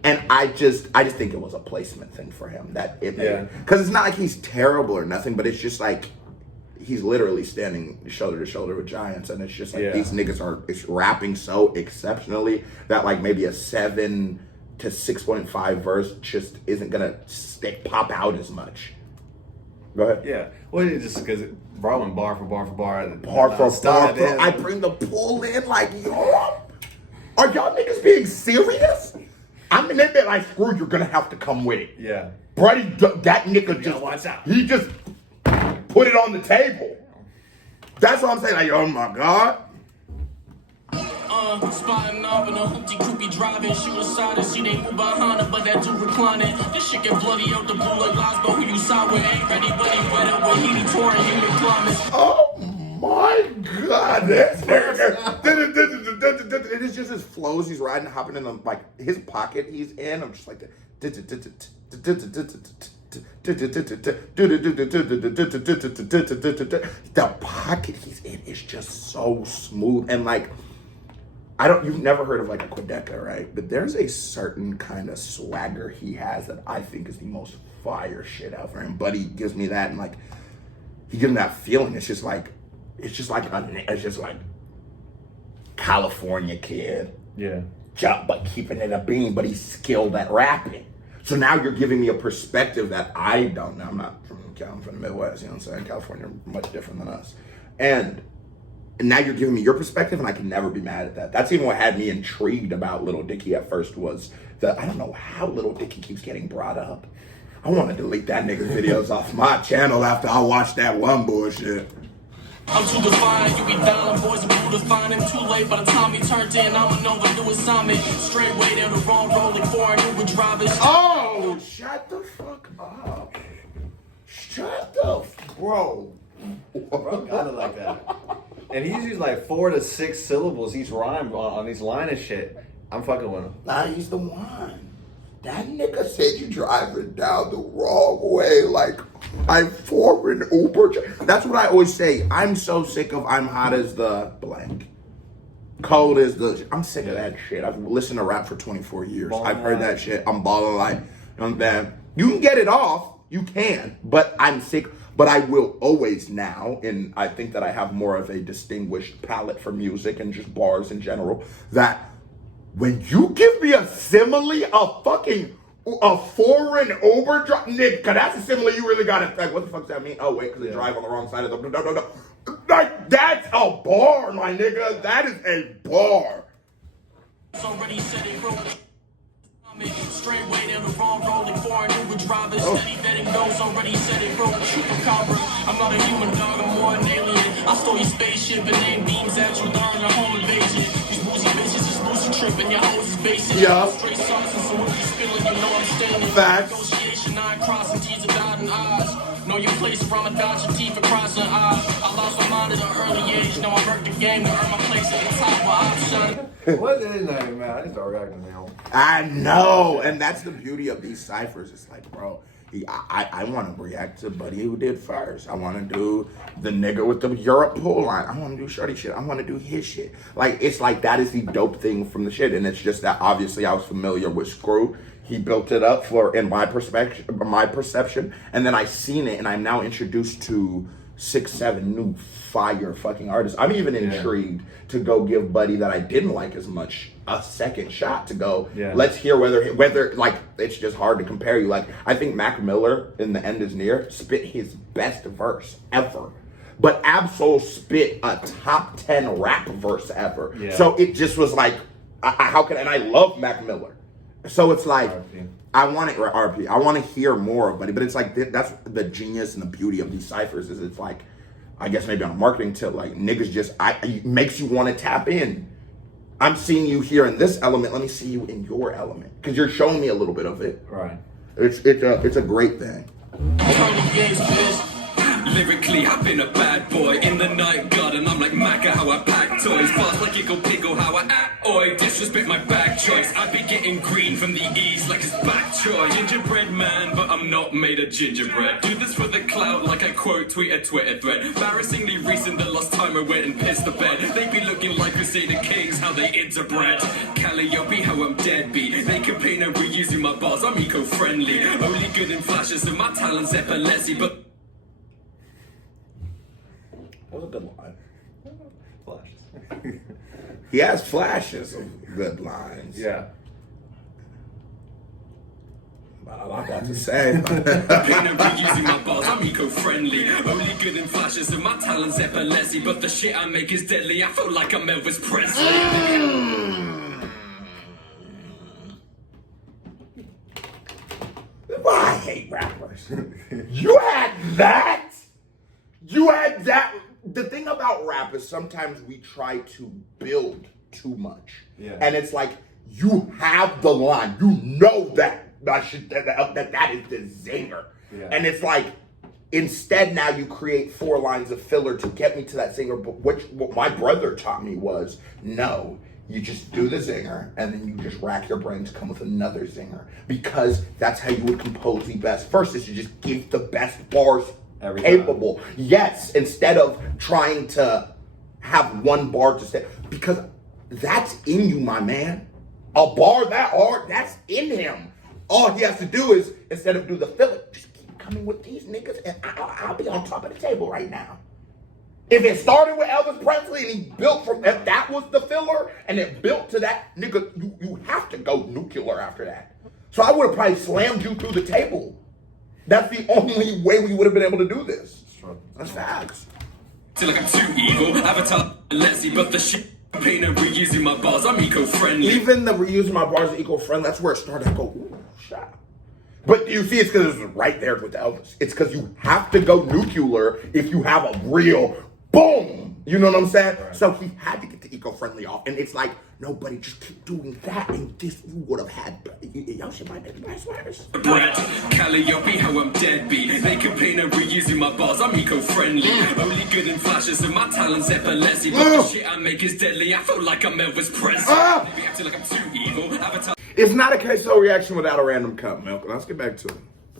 And I just think it was a placement thing for him. Because it's not like he's terrible or nothing, but it's just like he's literally standing shoulder to shoulder with giants. And it's just like these niggas are rapping so exceptionally that like maybe a 7 to 6.5 verse just isn't going to pop out as much. Go ahead. Yeah. Well, it's just because bro went bar for bar for bar. Bar for bar, bro. I bring the pull in like, yo, are y'all niggas being serious? I mean, they be like, Screw, you're gonna have to come with it. Yeah. Brody, that nigga just, watch out. He just put it on the table. That's what I'm saying. Like, oh my God. Spotting up in a hoopty groupie driving, shoot aside and see they move behind her, but that dude reclining. This shit get bloody out the blue like Glasgow. Who you side with ain't ready, but he wetter with heaty touring human climbing. Oh my God, this nigga. And it's just his flows. He's riding, hopping in the, like, his pocket he's in. I'm just like, the pocket he's in is just so smooth. And like, you've never heard of like a Quedeca, right? But there's a certain kind of swagger he has that I think is the most fire shit ever. And Buddy gives me that, and like, he gives me that feeling. It's just like California kid. Yeah. But keeping it a bean, but he's skilled at rapping. So now you're giving me a perspective that I don't know. I'm not from the Midwest, you know what I'm saying? California much different than us. And now you're giving me your perspective, and I can never be mad at that. That's even what had me intrigued about Lil Dicky at first was that I don't know how Lil Dicky keeps getting brought up. I want to delete that nigga's videos off my channel after I watch that one bullshit. I'm too defiant, you be down, boys are too defiant. Too late by the time he turned in, I'm an overdue assignment. Straight way down the wrong road like foreign Uber drivers. Oh, shut the fuck up. Bro, Bro, got it like that. And he uses like 4 to 6 syllables each rhyme on each line and shit. I'm fucking with him. Nah, he's the one. That nigga said you driving down the wrong way. Like, I'm foreign Uber. That's what I always say. I'm so sick of I'm hot as the blank. Cold as the... I'm sick of that shit. I've listened to rap for 24 years. I've heard that shit. I'm balling like... I'm bad. You can get it off. You can. But I'm sick... But I will always now, and I think that I have more of a distinguished palette for music and just bars in general, that when you give me a simile, a foreign Uber drive, nigga, cause that's a simile you really gotta think, what the fuck does that mean? Oh wait, cause they drive on the wrong side of the, no. Like, that's a bar, my nigga. That is a bar. Already said it, bro. Straight way down the wrong road, like foreign Uber drivers. Steady vetting those, already said it, bro. Chupacabra. I'm not a human dog, I'm more an alien. I stole your spaceship and aim beams at you during a home invasion. These boozy bitches is lucid tripping, your hoes is basic. Yeah. Straight sauces, so if you spilling, you know I'm staying. Facts. Negotiation, I ain't crossing T's and dotting I's. Know your place from a dodge your teeth across the eyes. I lost my mind at an early age. Now I work the game to earn my place at the top while I'm shining. What is his name, man? He's alright now. I know, and that's the beauty of these ciphers. It's like, bro, I want to react to Buddy who did first. I want to do the nigga with the Europe pool line. I want to do Shorty shit. I want to do his shit. Like, it's like that is the dope thing from the shit, and it's just that obviously I was familiar with Scru. He built it up in my perception, and then I seen it, and I'm now introduced to 6-7 new fire fucking artists. I'm even intrigued to go give Buddy that I didn't like as much a second shot to go. Let's hear whether like it's just hard to compare you. Like, I think Mac Miller in The End Is Near spit his best verse ever. But Absol spit a top 10 rap verse ever. So it just was like, and I love Mac Miller. So it's like, RP. I want to hear more of Buddy, but it's like, that's the genius and the beauty of these ciphers is it's like, I guess maybe on a marketing tip, like niggas just, it makes you want to tap in. I'm seeing you here in this element. Let me see you in your element. Because you're showing me a little bit of it. Right. It's a great thing. Lyrically, I've been a bad boy in the night garden. I'm like Macca, how I pack toys. Fast like Iggle Piggle, how I act. Oi, disrespect my bag choice. I be getting green from the east like it's back choice. Gingerbread man, but I'm not made of gingerbread. Do this for the cloud like I quote tweet a Twitter thread. Embarrassingly recent, the last time I went and pissed the bed. They be looking like Crusader Kings, how they interbred. Calliope, how I'm deadbeat. They complain I'm reusing my bars, I'm eco-friendly. Only good in flashes and my talent's epilepsy, but That was a good line. Flashes. He has flashes of good lines. Yeah. But I like that to say. using my bars, I'm eco-friendly. Only good in flashes and my talent's epilepsy. But the shit I make is deadly. I feel like I'm Elvis Presley. I hate rappers. You had that? You had that? The thing about rap is sometimes we try to build too much. And it's like, you have the line. You know that is the zinger. And it's like, instead now you create 4 lines of filler to get me to that zinger. But what my brother taught me was, no, you just do the zinger and then you just rack your brain to come with another zinger. Because that's how you would compose the best. First is you just give the best bars capable. Yes, instead of trying to have one bar to say, because that's in you, my man. A bar that hard, that's in him. All he has to do is, instead of do the filler, just keep coming with these niggas and I'll be on top of the table right now. If it started with Elvis Presley and he built from, if that was the filler and it built to that, nigga, you have to go nuclear after that. So I would have probably slammed you through the table. That's the only way we would have been able to do this. That's facts. Feel like I'm too evil. Avatar, let's see, but the shit. Pain and reusing my bars, I'm eco-friendly. Even the reusing my bars is eco-friendly. That's where it started. I go, ooh, shot. But you see, it's because it was right there with Elvis. It's because you have to go nuclear if you have a real boom. You know what I'm saying? Right. So he had to get the eco-friendly off. And it's like, Nobody just keep doing that, and this you would have had. Y'all should buy baby black sweaters. Brett, Calliope, how I'm deadbeat. They complain I'm reusing my bars, I'm eco-friendly. Only good in flashes and my talent's epilepsy. But the shit I make is deadly, I feel like I'm Elvis Presley. Maybe acting like I'm too evil. Avatar It's not a queso reaction without a random cup, Milk. Let's get back to it.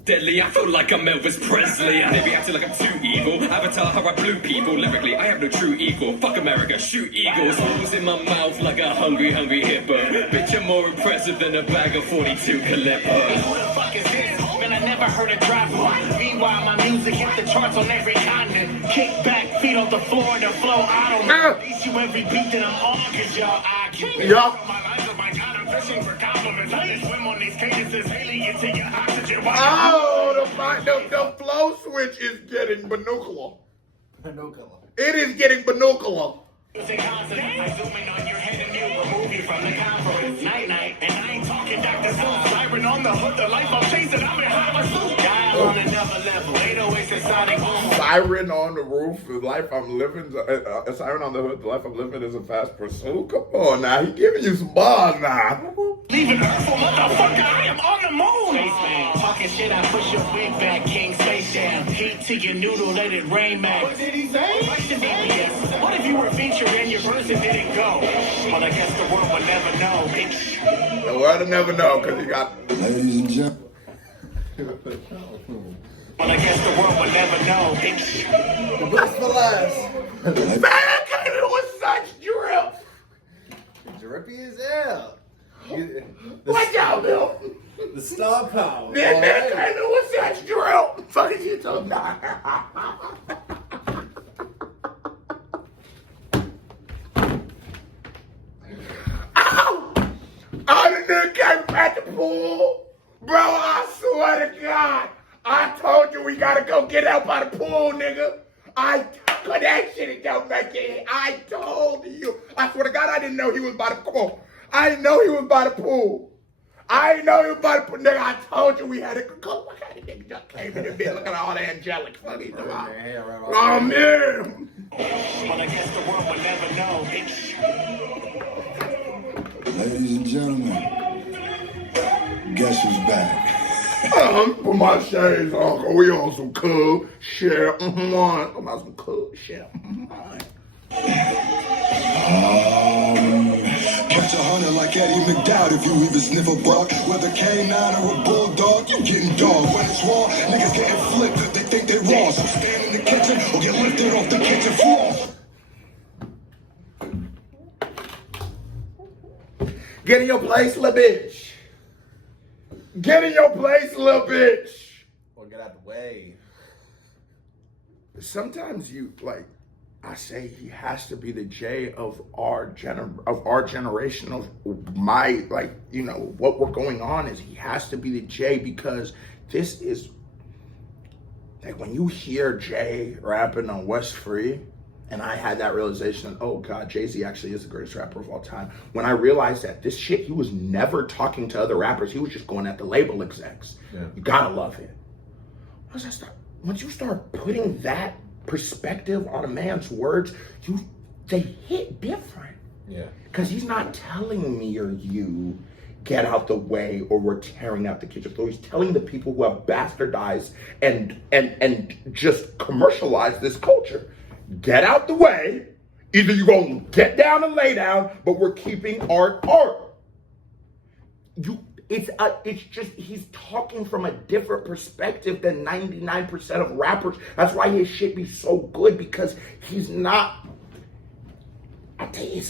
deadly, I feel like I'm Elvis Presley. Maybe acting like I'm too evil. Avatar, how I blew people. Lyrically, I have no true equal. Fuck America, shoot eagles. Balls in my mouth like a hungry, hungry hippo. Bitch, I'm more impressive than a bag of 42 Calippo. Who the fuck is this? Man, I never heard a drop. Meanwhile, my music hit the charts on every continent. Kick back, feet on the floor, and the flow. I don't know. Beat you every beat that I'm on, cause y'all occupant. My life is my God, I'm fishing for compliments. I just swim on these cadences, hailing into your oxygen. The flow switch is getting binocular. It is getting binocular. I zoom in on your head and you remove you from the conference. Night night, and I ain't talking Dr. Seuss. Siren on the hood, the life I'm chasing, I'm in high pursuit. Dial on another level, 808 is sonic boom. Siren on the roof, the life I'm living. A siren on the hood, the life I'm living is a fast pursuit. Come on now, he giving you some bars now. Leaving Earth, motherfucker, I am on the moon. Spaceman, talking shit, I push your wig back, King Space Jam. Heat to your noodle, let it rain, man. What did he say? What if you were featured and your person didn't go? Well, I guess the world will never know, bitch. The world will never know, because he got... Ladies and gentlemen. Well, I guess the world will never know, bitch. The best for last. Man, it was such drip. Drippy as hell. Watch out, Bill. The star power. That kind of was such drip. Fuck is you talking about? Ow! Oh, the nigga came at the pool. Bro, I swear to God. I told you we gotta go get out by the pool, nigga. But that shit don't make it. I told you. I swear to God, I didn't know he was by the pool. I didn't know he was by the pool. I didn't know he was by the pool. Nigga, I told you we had to go. What kind of nigga just came in the bed? Look at all the angelic funny stuff. Oh, man. Well, I guess the world will never know, bitch. Ladies and gentlemen, guess who's back? Put my shades on, cause we on some cool shit. Put my some cool shit. Catch a hunter like Eddie McDowd if you even sniff a buck. Whether K9 or a bulldog, you getting dog. When it's raw, niggas getting flipped if they think they raw. So stand in the kitchen or get lifted off the kitchen floor. Get in your place, little bitch. Get in your place, little bitch. Or get out the way. Sometimes you, like, I say he has to be the J of our generation, of my, like, you know, what we're going on is he has to be the J, because this is, like, when you hear Jay rapping on West Free, and I had that realization that, oh God, Jay-Z actually is the greatest rapper of all time. When I realized that this shit, he was never talking to other rappers. He was just going at the label execs. Yeah. You gotta love it. Once you start putting that perspective on a man's words, they hit different. Yeah. Because he's not telling me or you, get out the way, or we're tearing out the kitchen floor. He's telling the people who have bastardized and just commercialized this culture, get out the way. Either you're going to get down and lay down, but we're keeping art. It's just, he's talking from a different perspective than 99% of rappers. That's why his shit be so good, because he's not, I tell you,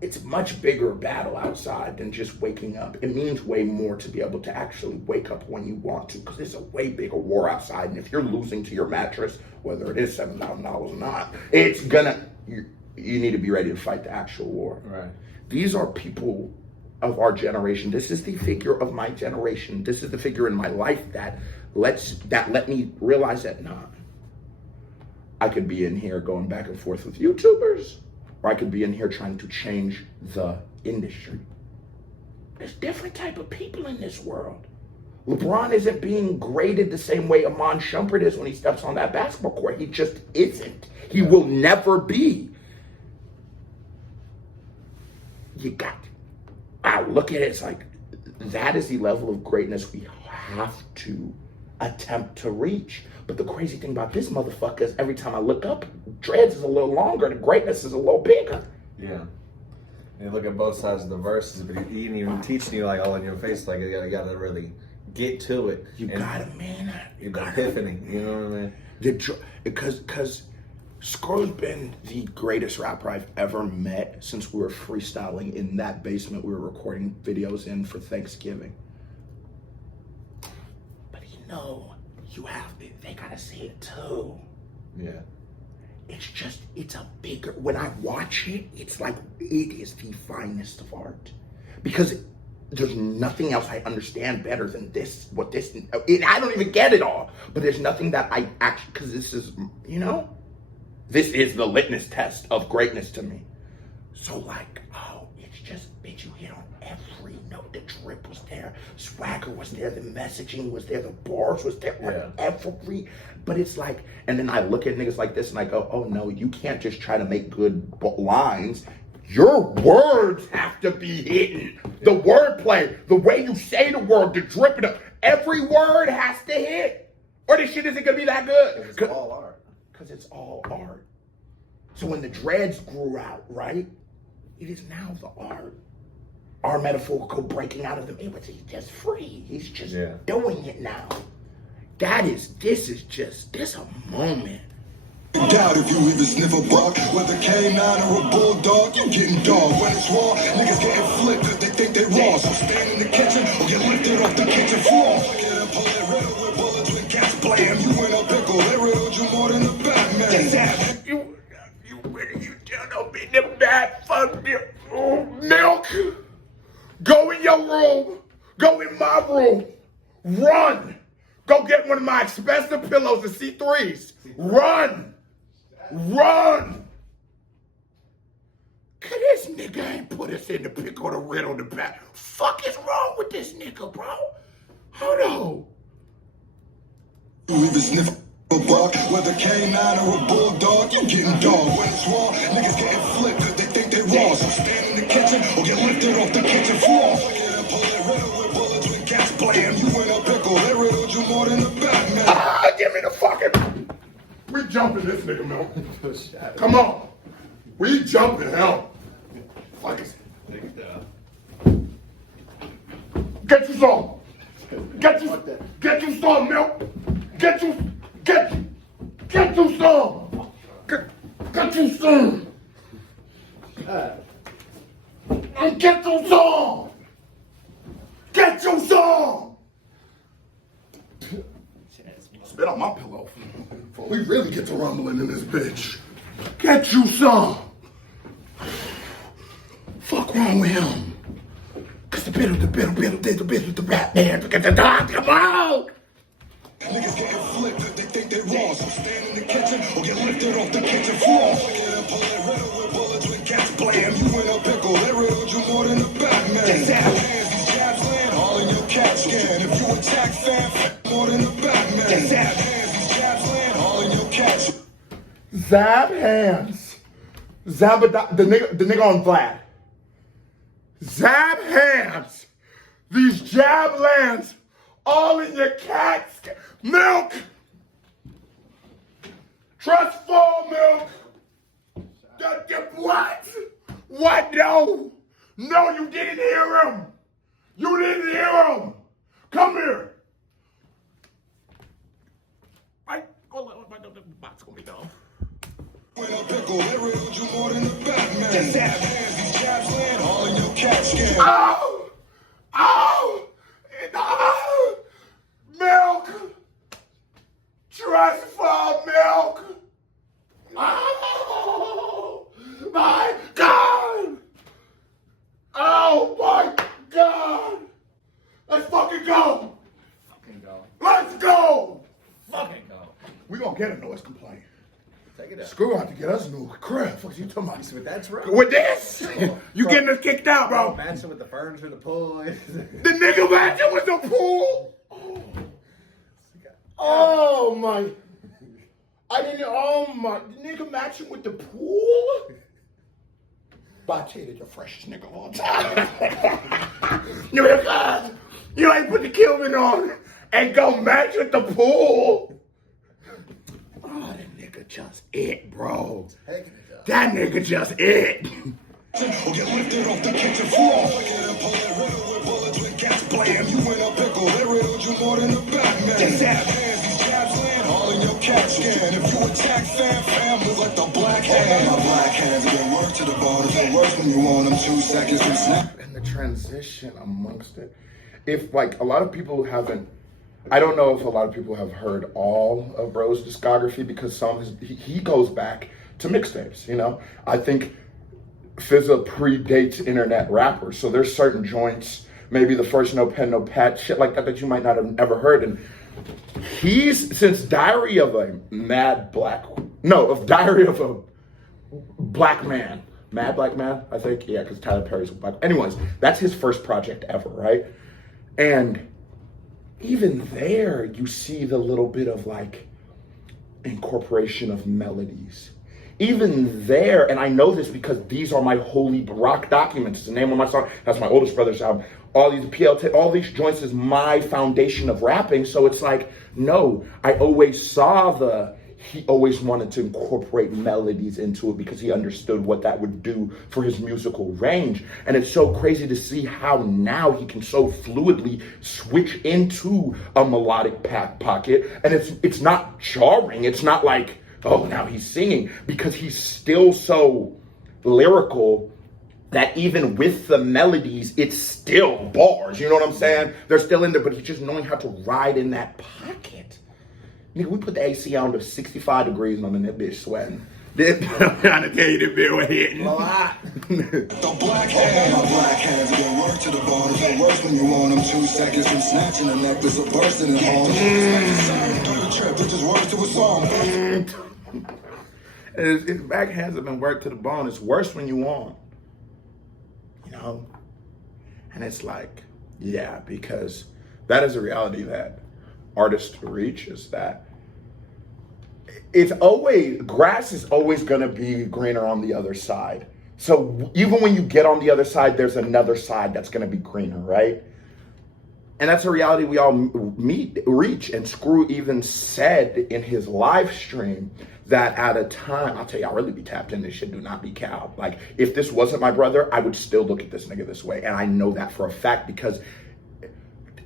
it's a much bigger battle outside than just waking up. It means way more to be able to actually wake up when you want to, because there's a way bigger war outside. And if you're losing to your mattress, whether it is $7,000 or not, it's gonna, you need to be ready to fight the actual war. Right. These are people of our generation. This is the figure of my generation. This is the figure in my life that let me realize that, nah, I could be in here going back and forth with YouTubers, or I could be in here trying to change the industry. There's different type of people in this world. LeBron isn't being graded the same way Amon Shumpert is when he steps on that basketball court. He just isn't. He will never be. you got, I look at it, it's like, that is the level of greatness we have to attempt to reach. But the crazy thing about this motherfucker is every time I look up, dreads is a little longer, the greatness is a little bigger. Yeah. And you look at both sides of the verses, but he ain't even teaching you like all in your face, like you gotta really get to it. You gotta, man. You gotta. Epiphany, you know what I mean? Because Scru's been the greatest rapper I've ever met since we were freestyling in that basement we were recording videos in for Thanksgiving. But they gotta see it too. Yeah. It's a bigger, when I watch it, it's like, it is the finest of art. Because there's nothing else I understand better than this, I don't even get it all, but there's nothing that I actually, because this is, this is the litmus test of greatness to me. So like, it's just, bitch, you hit on every note. The drip was there, swagger was there, the messaging was there, the bars was there, but it's like, and then I look at niggas like this and I go, oh no, you can't just try to make good lines. Your words have to be hidden. The wordplay, the way you say the word, the dripping up, every word has to hit. Or this shit isn't gonna be that good. It's all art. Because it's all art. So when the dreads grew out, right? It is now the art. Our metaphorical breaking out of the image. He's just free. He's just doing it now. This is a moment. Doubt if you even sniff a buck, whether K9 or a bulldog, you getting dog. When it's raw, niggas getting flipped cause they think they raw. So stand in the kitchen or get lifted off the kitchen floor. Get a bullet riddle with bullets when cats blam. You in a pickle, they riddled you more than the Batman. You don't be the bad fuck milk. Go in your room. Go in my room. Run. Go get one of my expensive pillows, the C3s. Run. Run. Cause this nigga ain't put us in the pickle, the riddle, the back. Fuck is wrong with this nigga, bro? Hold on. You even sniff a buck, whether K9 or a bulldog, you getting dog. When it's raw, niggas getting flipped cause they think they raw. So stand in the kitchen or get lifted off the kitchen floor. Get a bullet riddle with bullets when cats blam. You in a pickle, they riddled you more than the Batman. Give me the fucking... We jumping this nigga, man. Come on. We jumping hell. Fuck it. Get you some. Get you some, milk. Get you some. Get you some. Get you some. Get you some. Spit on my pillow. Before we really get to rumbling in this bitch. Get you some. Fuck wrong with him. Cause the Batman. Get the dog, come on. Niggas getting flipped cause they think they raw. So stand in the kitchen or get lifted off the kitchen floor. Get a bullet riddle with bullets when cats blam. You in a pickle, they riddled you more than the Batman. Hands, these jabs land all in your cat scan. If you attack fam, more than the Batman. Hands, these jabs land all in your cat. Zab hands. The nigga on Vlad. Zab hands. These jab lands all in your cat's milk. Trust fall milk. What? What? No. No, you didn't hear him. You didn't hear him. Come here. The box gonna be gone. When a pickle, they riddled you more than the Batman. Just have hands, these jabs land all in your cat scan. Oh! Oh! Oh! Milk! Trust fall milk! Oh! My God! Oh my God! Let's fucking go! Let's go! Fucking go. We gonna get a noise complaint. Take it out. Screw out to get us new crap. Fuck you talking about? With that truck? With this? You getting us kicked out, bro. Matching with the furniture, the pool. The nigga matching with the pool. Oh my. I didn't, oh my. The nigga matching with the pool? Bachata, the freshest nigga of all time. You ain't put the Kilman on and go match with the pool. Oh, that nigga just it, bro. That nigga just it. Or get lifted off the kitchen floor. Get a bullet riddle with bullets with gas. Blam, you in a pickle. They riddled you more than a Batman. They have hands, these jabs land all in your cat scan. If you attack fam, move like the black hand. My black hands get work to the bone. If it works when you want them 2 seconds and snap. And the transition amongst it. If like a lot of people haven't, I don't know if a lot of people have heard all of Bro's discography because some of his, he goes back to mixtapes, you know? I think Fizza predates internet rappers, so there's certain joints, maybe the first No Pen, No Pad, shit like that you might not have ever heard. And he's, since Diary of a Black Man, Mad Black Man, I think, yeah, because Tyler Perry's a black. Anyways, that's his first project ever, right? And even there, you see the little bit of like incorporation of melodies. Even there, and I know this because these are my holy rock documents. It's the name of my song. That's my oldest brother's album. All these PLT, all these joints is my foundation of rapping. So it's like, no, I always saw he always wanted to incorporate melodies into it because he understood what that would do for his musical range. And it's so crazy to see how now he can so fluidly switch into a melodic pocket. And it's not jarring. It's not like, oh, now he's singing, because he's still so lyrical that even with the melodies, it's still bars. You know what I'm saying? They're still in there, but he's just knowing how to ride in that pocket. Nigga, we put the AC on to 65 degrees and I'm in that bitch sweating. I'm trying to tell you the bill hitting. The black hand, my black hands get work to the bone. If it works when you want them 2 seconds from snatching a necklace or bursting it home. Do the trip, it just works to a song. His back hands have been worked to the bone. It's worse when you want. You know? And it's like, yeah, because that is a reality that artists reach, is that grass is always gonna be greener on the other side. So even when you get on the other side, there's another side that's gonna be greener, right? And that's a reality we all reach. And Scru even said in his live stream that at a time, I'll tell you, I'll really be tapped in this shit, do not be cowed. Like, if this wasn't my brother, I would still look at this nigga this way. And I know that for a fact, because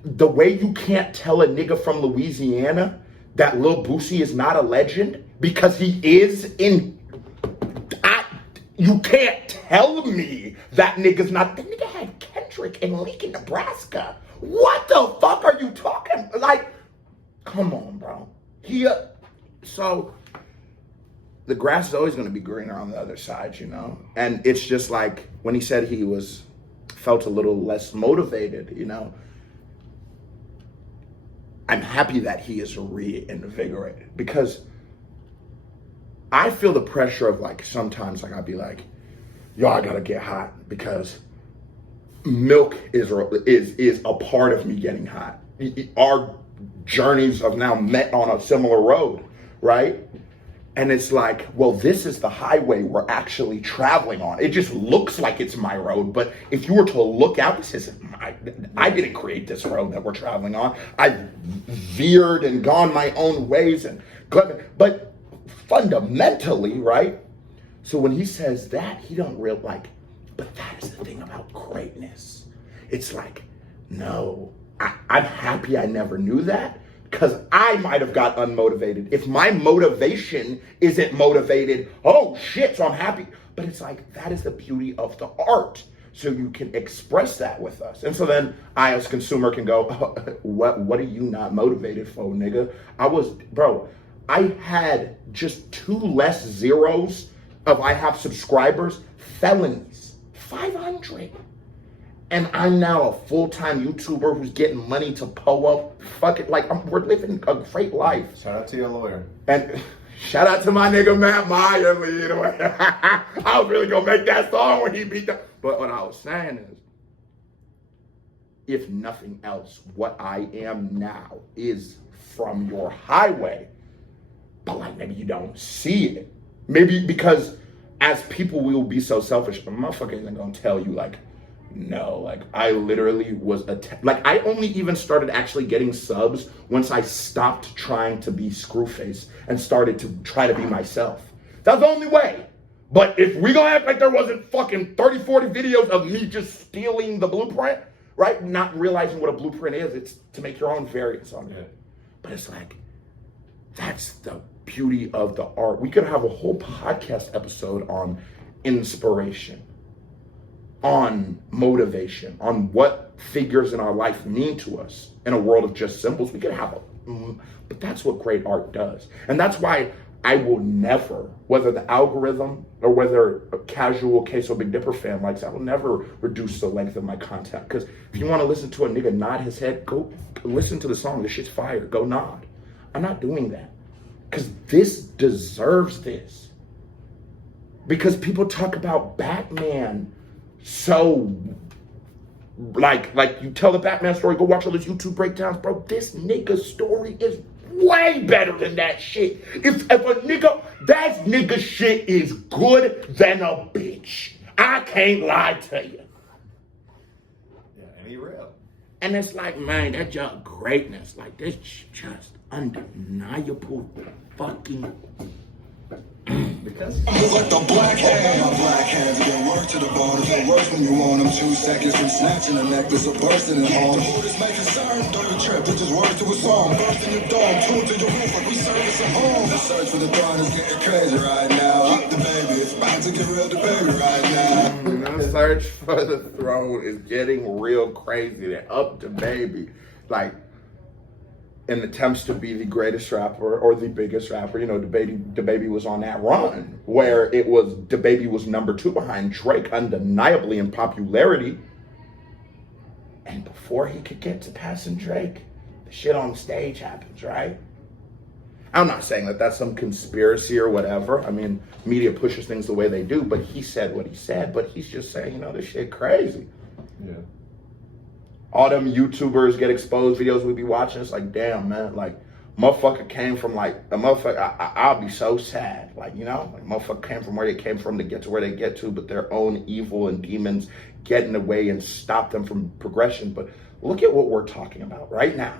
the way you can't tell a nigga from Louisiana that Lil Boosie is not a legend, because he is you can't tell me that nigga's not. The nigga had Kendrick in Lincoln, Nebraska. What the fuck are you talking? Like, come on, bro. So the grass is always going to be greener on the other side, you know? And it's just like when he said he felt a little less motivated, you know? I'm happy that he is reinvigorated, because I feel the pressure of like, sometimes like I'd be like, yo, I gotta get hot, because milk is a part of me getting hot. Our journeys have now met on a similar road, right? And it's like, well, this is the highway we're actually traveling on. It just looks like it's my road, but if you were to look out, this isn't I didn't create this road that we're traveling on. I veered and gone my own ways, but fundamentally, right? So when he says that, he don't but that is the thing about greatness. It's like, no, I'm happy I never knew that, because I might have got unmotivated. If my motivation isn't motivated, oh shit, so I'm happy. But it's like, that is the beauty of the art. So you can express that with us. And so then I, as consumer, can go, what are you not motivated for, nigga? I had just 2 less zeros of I have subscribers, felonies, 500. And I'm now a full-time YouTuber who's getting money to up. Fuck it, like, we're living a great life. Shout out to your lawyer. And shout out to my nigga Matt Meyer. I was really gonna make that song when he beat that. But what I was saying is, if nothing else, what I am now is from your highway. But like, maybe you don't see it. Maybe because as people, we will be so selfish. But motherfucker isn't gonna tell you like, no, like I literally was like I only even started actually getting subs once I stopped trying to be Screwface and started to try to be myself. That's the only way. But if we gonna act like there wasn't fucking 30, 40 videos of me just stealing the blueprint, right? Not realizing what a blueprint is, it's to make your own variants on it. But it's like, that's the beauty of the art. We could have a whole podcast episode on inspiration, on motivation, on what figures in our life mean to us in a world of just symbols. We could have but that's what great art does. And that's why I will never, whether the algorithm or whether a casual Queso Big Dipper fan likes, I will never reduce the length of my content. Because if you want to listen to a nigga nod his head, go listen to the song. This shit's fire. Go nod. I'm not doing that. Because this deserves this. Because people talk about Batman so like you tell the Batman story, go watch all those YouTube breakdowns, bro. This nigga's story is way better than that shit. If a nigga, that nigga shit is good than a bitch. I can't lie to you. Yeah, and he real. And it's like, man, that's just greatness. Like, this just undeniable fucking. Because Move like the black hand. My black hands get work to the bone. It feel worse when you want them. 2 seconds from snatching a necklace or bursting in home. The hood is my concern. Don't even trip. It's just words to a song. Bursting your dome. Tune to your roof like we service at home. The search for the throne is getting crazy right now. Up the baby. It's about to get real the baby right now. The search for the throne is getting real crazy. They're up to baby. Like, in attempts to be the greatest rapper or the biggest rapper, you know, DaBaby was on that run where it was DaBaby was number 2 behind Drake, undeniably in popularity. And before he could get to passing Drake, the shit on stage happens, right? I'm not saying that that's some conspiracy or whatever. I mean, media pushes things the way they do, but he said what he said. But he's just saying, you know, this shit crazy. yeah. All them YouTubers get exposed videos we be watching. It's like, damn, man, like, motherfucker came from like, a motherfucker, I'll be so sad. Like, you know, like, motherfucker came from where they came from to get to where they get to, but their own evil and demons get in the way and stop them from progression. But look at what we're talking about right now.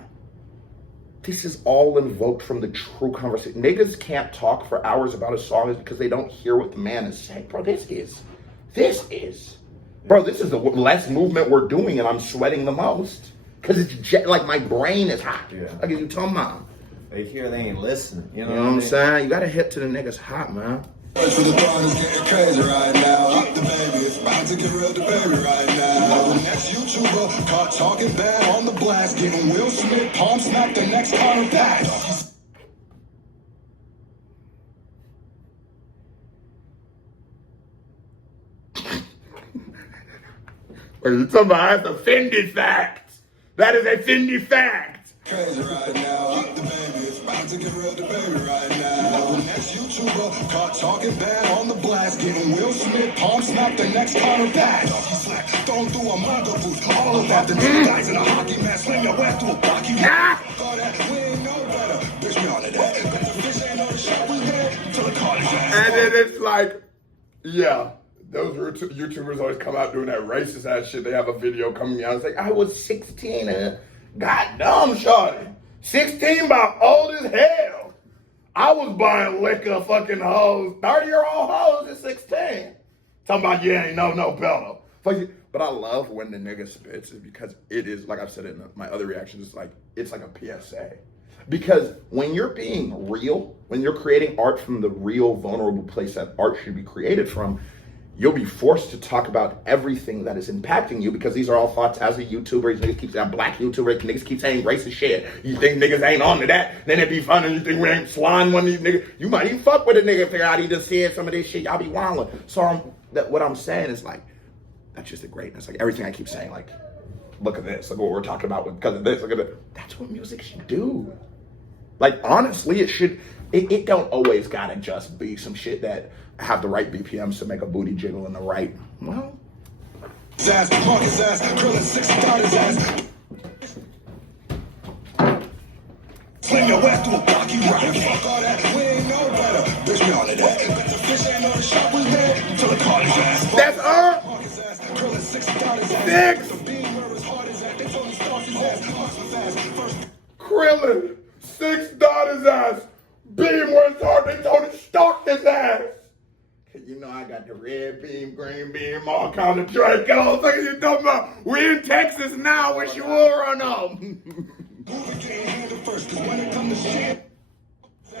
This is all invoked from the true conversation. Niggas can't talk for hours about a song because they don't hear what the man is saying. Bro, this is. Bro, this is the less movement we're doing, and I'm sweating the most. Because it's like my brain is hot. Yeah. Like you talking about. They hear, they ain't listening. You know, You know what I'm saying? You got to hit to the niggas hot, man. Search for the throne is getting crazy right now. Up the baby. It's about to get real the baby right now. The next YouTuber caught talking bad on the blast. Giving Will Smith palm smack the next counter pass. Or you talking about that's a Fendi fact. That is a Fendi fact. Crazy right now. Up the baby. It's about to get real the baby right now. The next YouTuber caught talking bad on the blast. Giving Will Smith palm smack the next counter pass. He's slack, thrown through a mother booth. All of that. The two guys in a hockey mask sling your ass through a blocky. All that, we ain't no better. Bitch, we on to that. But the bitch ain't on the shot we had till the call his ass. And then it's like, yeah. Those YouTubers always come out doing that racist ass shit. They have a video coming out. It's like, I was 16 and goddamn shorty. 16 about old as hell. I was buying liquor fucking hoes. 30-year-old hoes at 16. Talking about you ain't no better. But I love when the nigga spits it because it is, like I've said in my other reactions, it's like a PSA. Because when you're being real, when you're creating art from the real vulnerable place that art should be created from, you'll be forced to talk about everything that is impacting you because these are all thoughts as a YouTuber. Niggas keep saying black YouTuber, niggas keep saying racist shit. You think niggas ain't on to that, then it'd be fun and you think we ain't slime one of these niggas. You might even fuck with a nigga figure out he just said some of this shit, y'all be wildin'. So what I'm saying is like, that's just the greatness. Like everything I keep saying, like, look at this, look at what we're talking about because of this, look at it. That's what music should do. Like honestly, it don't always gotta just be some shit that have the right BPMs to make a booty jiggle in the right, well. Ass, Marcus ass, Krillin 6 starters ass. Sling your ass to a blocky rock. Fuck all that, we ain't no better. Bitch, we on to that. But the fish ain't on the shop we made till they caught his ass. That's her. Mark his ass, curling 6 got his ass. 6. The beam where his heart is at, they told him start his ass. Marks was fast, first. Krillin, 6 dot his ass. Beam where his heart, they told him stalk his ass. You know I got the red beam, green beam, all kind of Dracos. Look at you talking about. We in Texas now. Wish you will run up. Moving getting handled first, cause when it come to shit,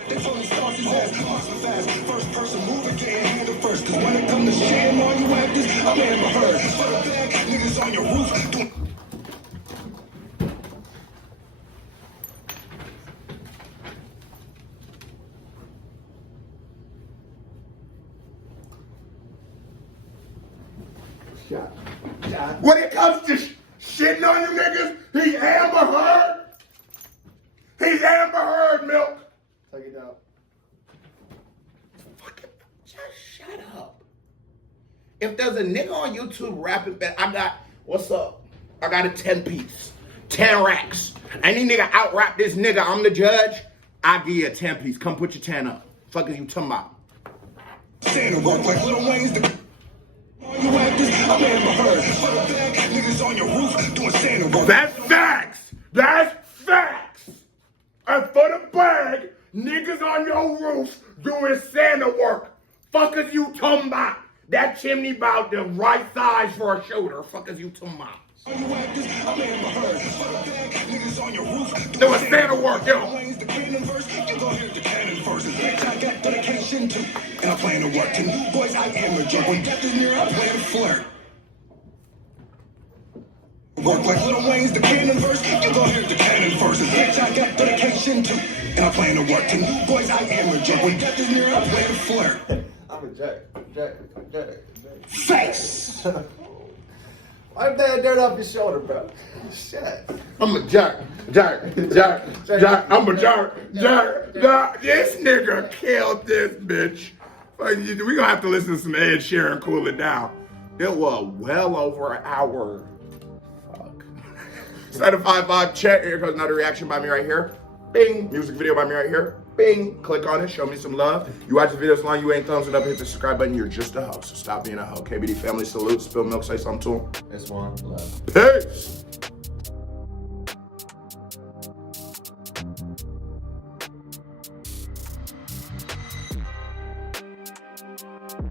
they told him start his ass. Marks was fast, first person moving getting handled first, cause when it come to shit, all you actors, I never heard. For the bag, niggas on your roof doing. When it comes to shitting on you niggas, he's Amber Heard. He's Amber Heard, Milk. Take it down. Fucking just shut up. If there's a nigga on YouTube rapping back, I got, what's up? I got a 10-piece. 10 racks. Any nigga out-rap this nigga, I'm the judge, I give you a 10-piece. Come put your 10 up. Fuck is you talking about? Santa work like Lil Wayne's the. You actors, I never heard. For the bag, niggas on your roof doing Santa work. That's facts. That's facts. And for the bag, niggas on your roof doing Santa work. Fuck is you talking about? That chimney about the right size for a shooter. Fuck is you talking about? You actors, I never heard. For the bag, niggas on your roof Doing Santa work, yo. Wayne's the cannon verse. You go hear the cannon verses. Bitch, I got dedication too. And I plan to work. To new boys, I am a joke. When death is near, I plan to flirt. Work like Lil Wayne's the cannon verse. You go hear the cannon verses. Bitch, I got dedication too. And I plan to work. To new boys, I am a joke. When death is near, I plan to flirt. I'm a Jack. Face. Wipe that dirt off your shoulder, bro. Shit. I'm a jerk. I'm a jerk. This nigga killed this bitch. We gonna have to listen to some Ed Sheeran and cool it down. It was well over an hour. Fuck. 755 chat. Here goes another reaction by me right here. Bing. Music video by me right here. Bing. Click on it. Show me some love. You watch the videos long, you ain't thumbs it up, hit the subscribe button. You're just a hoe. So stop being a hoe. KBD family salute. Spill milk. Say something to him. It's one love. Peace.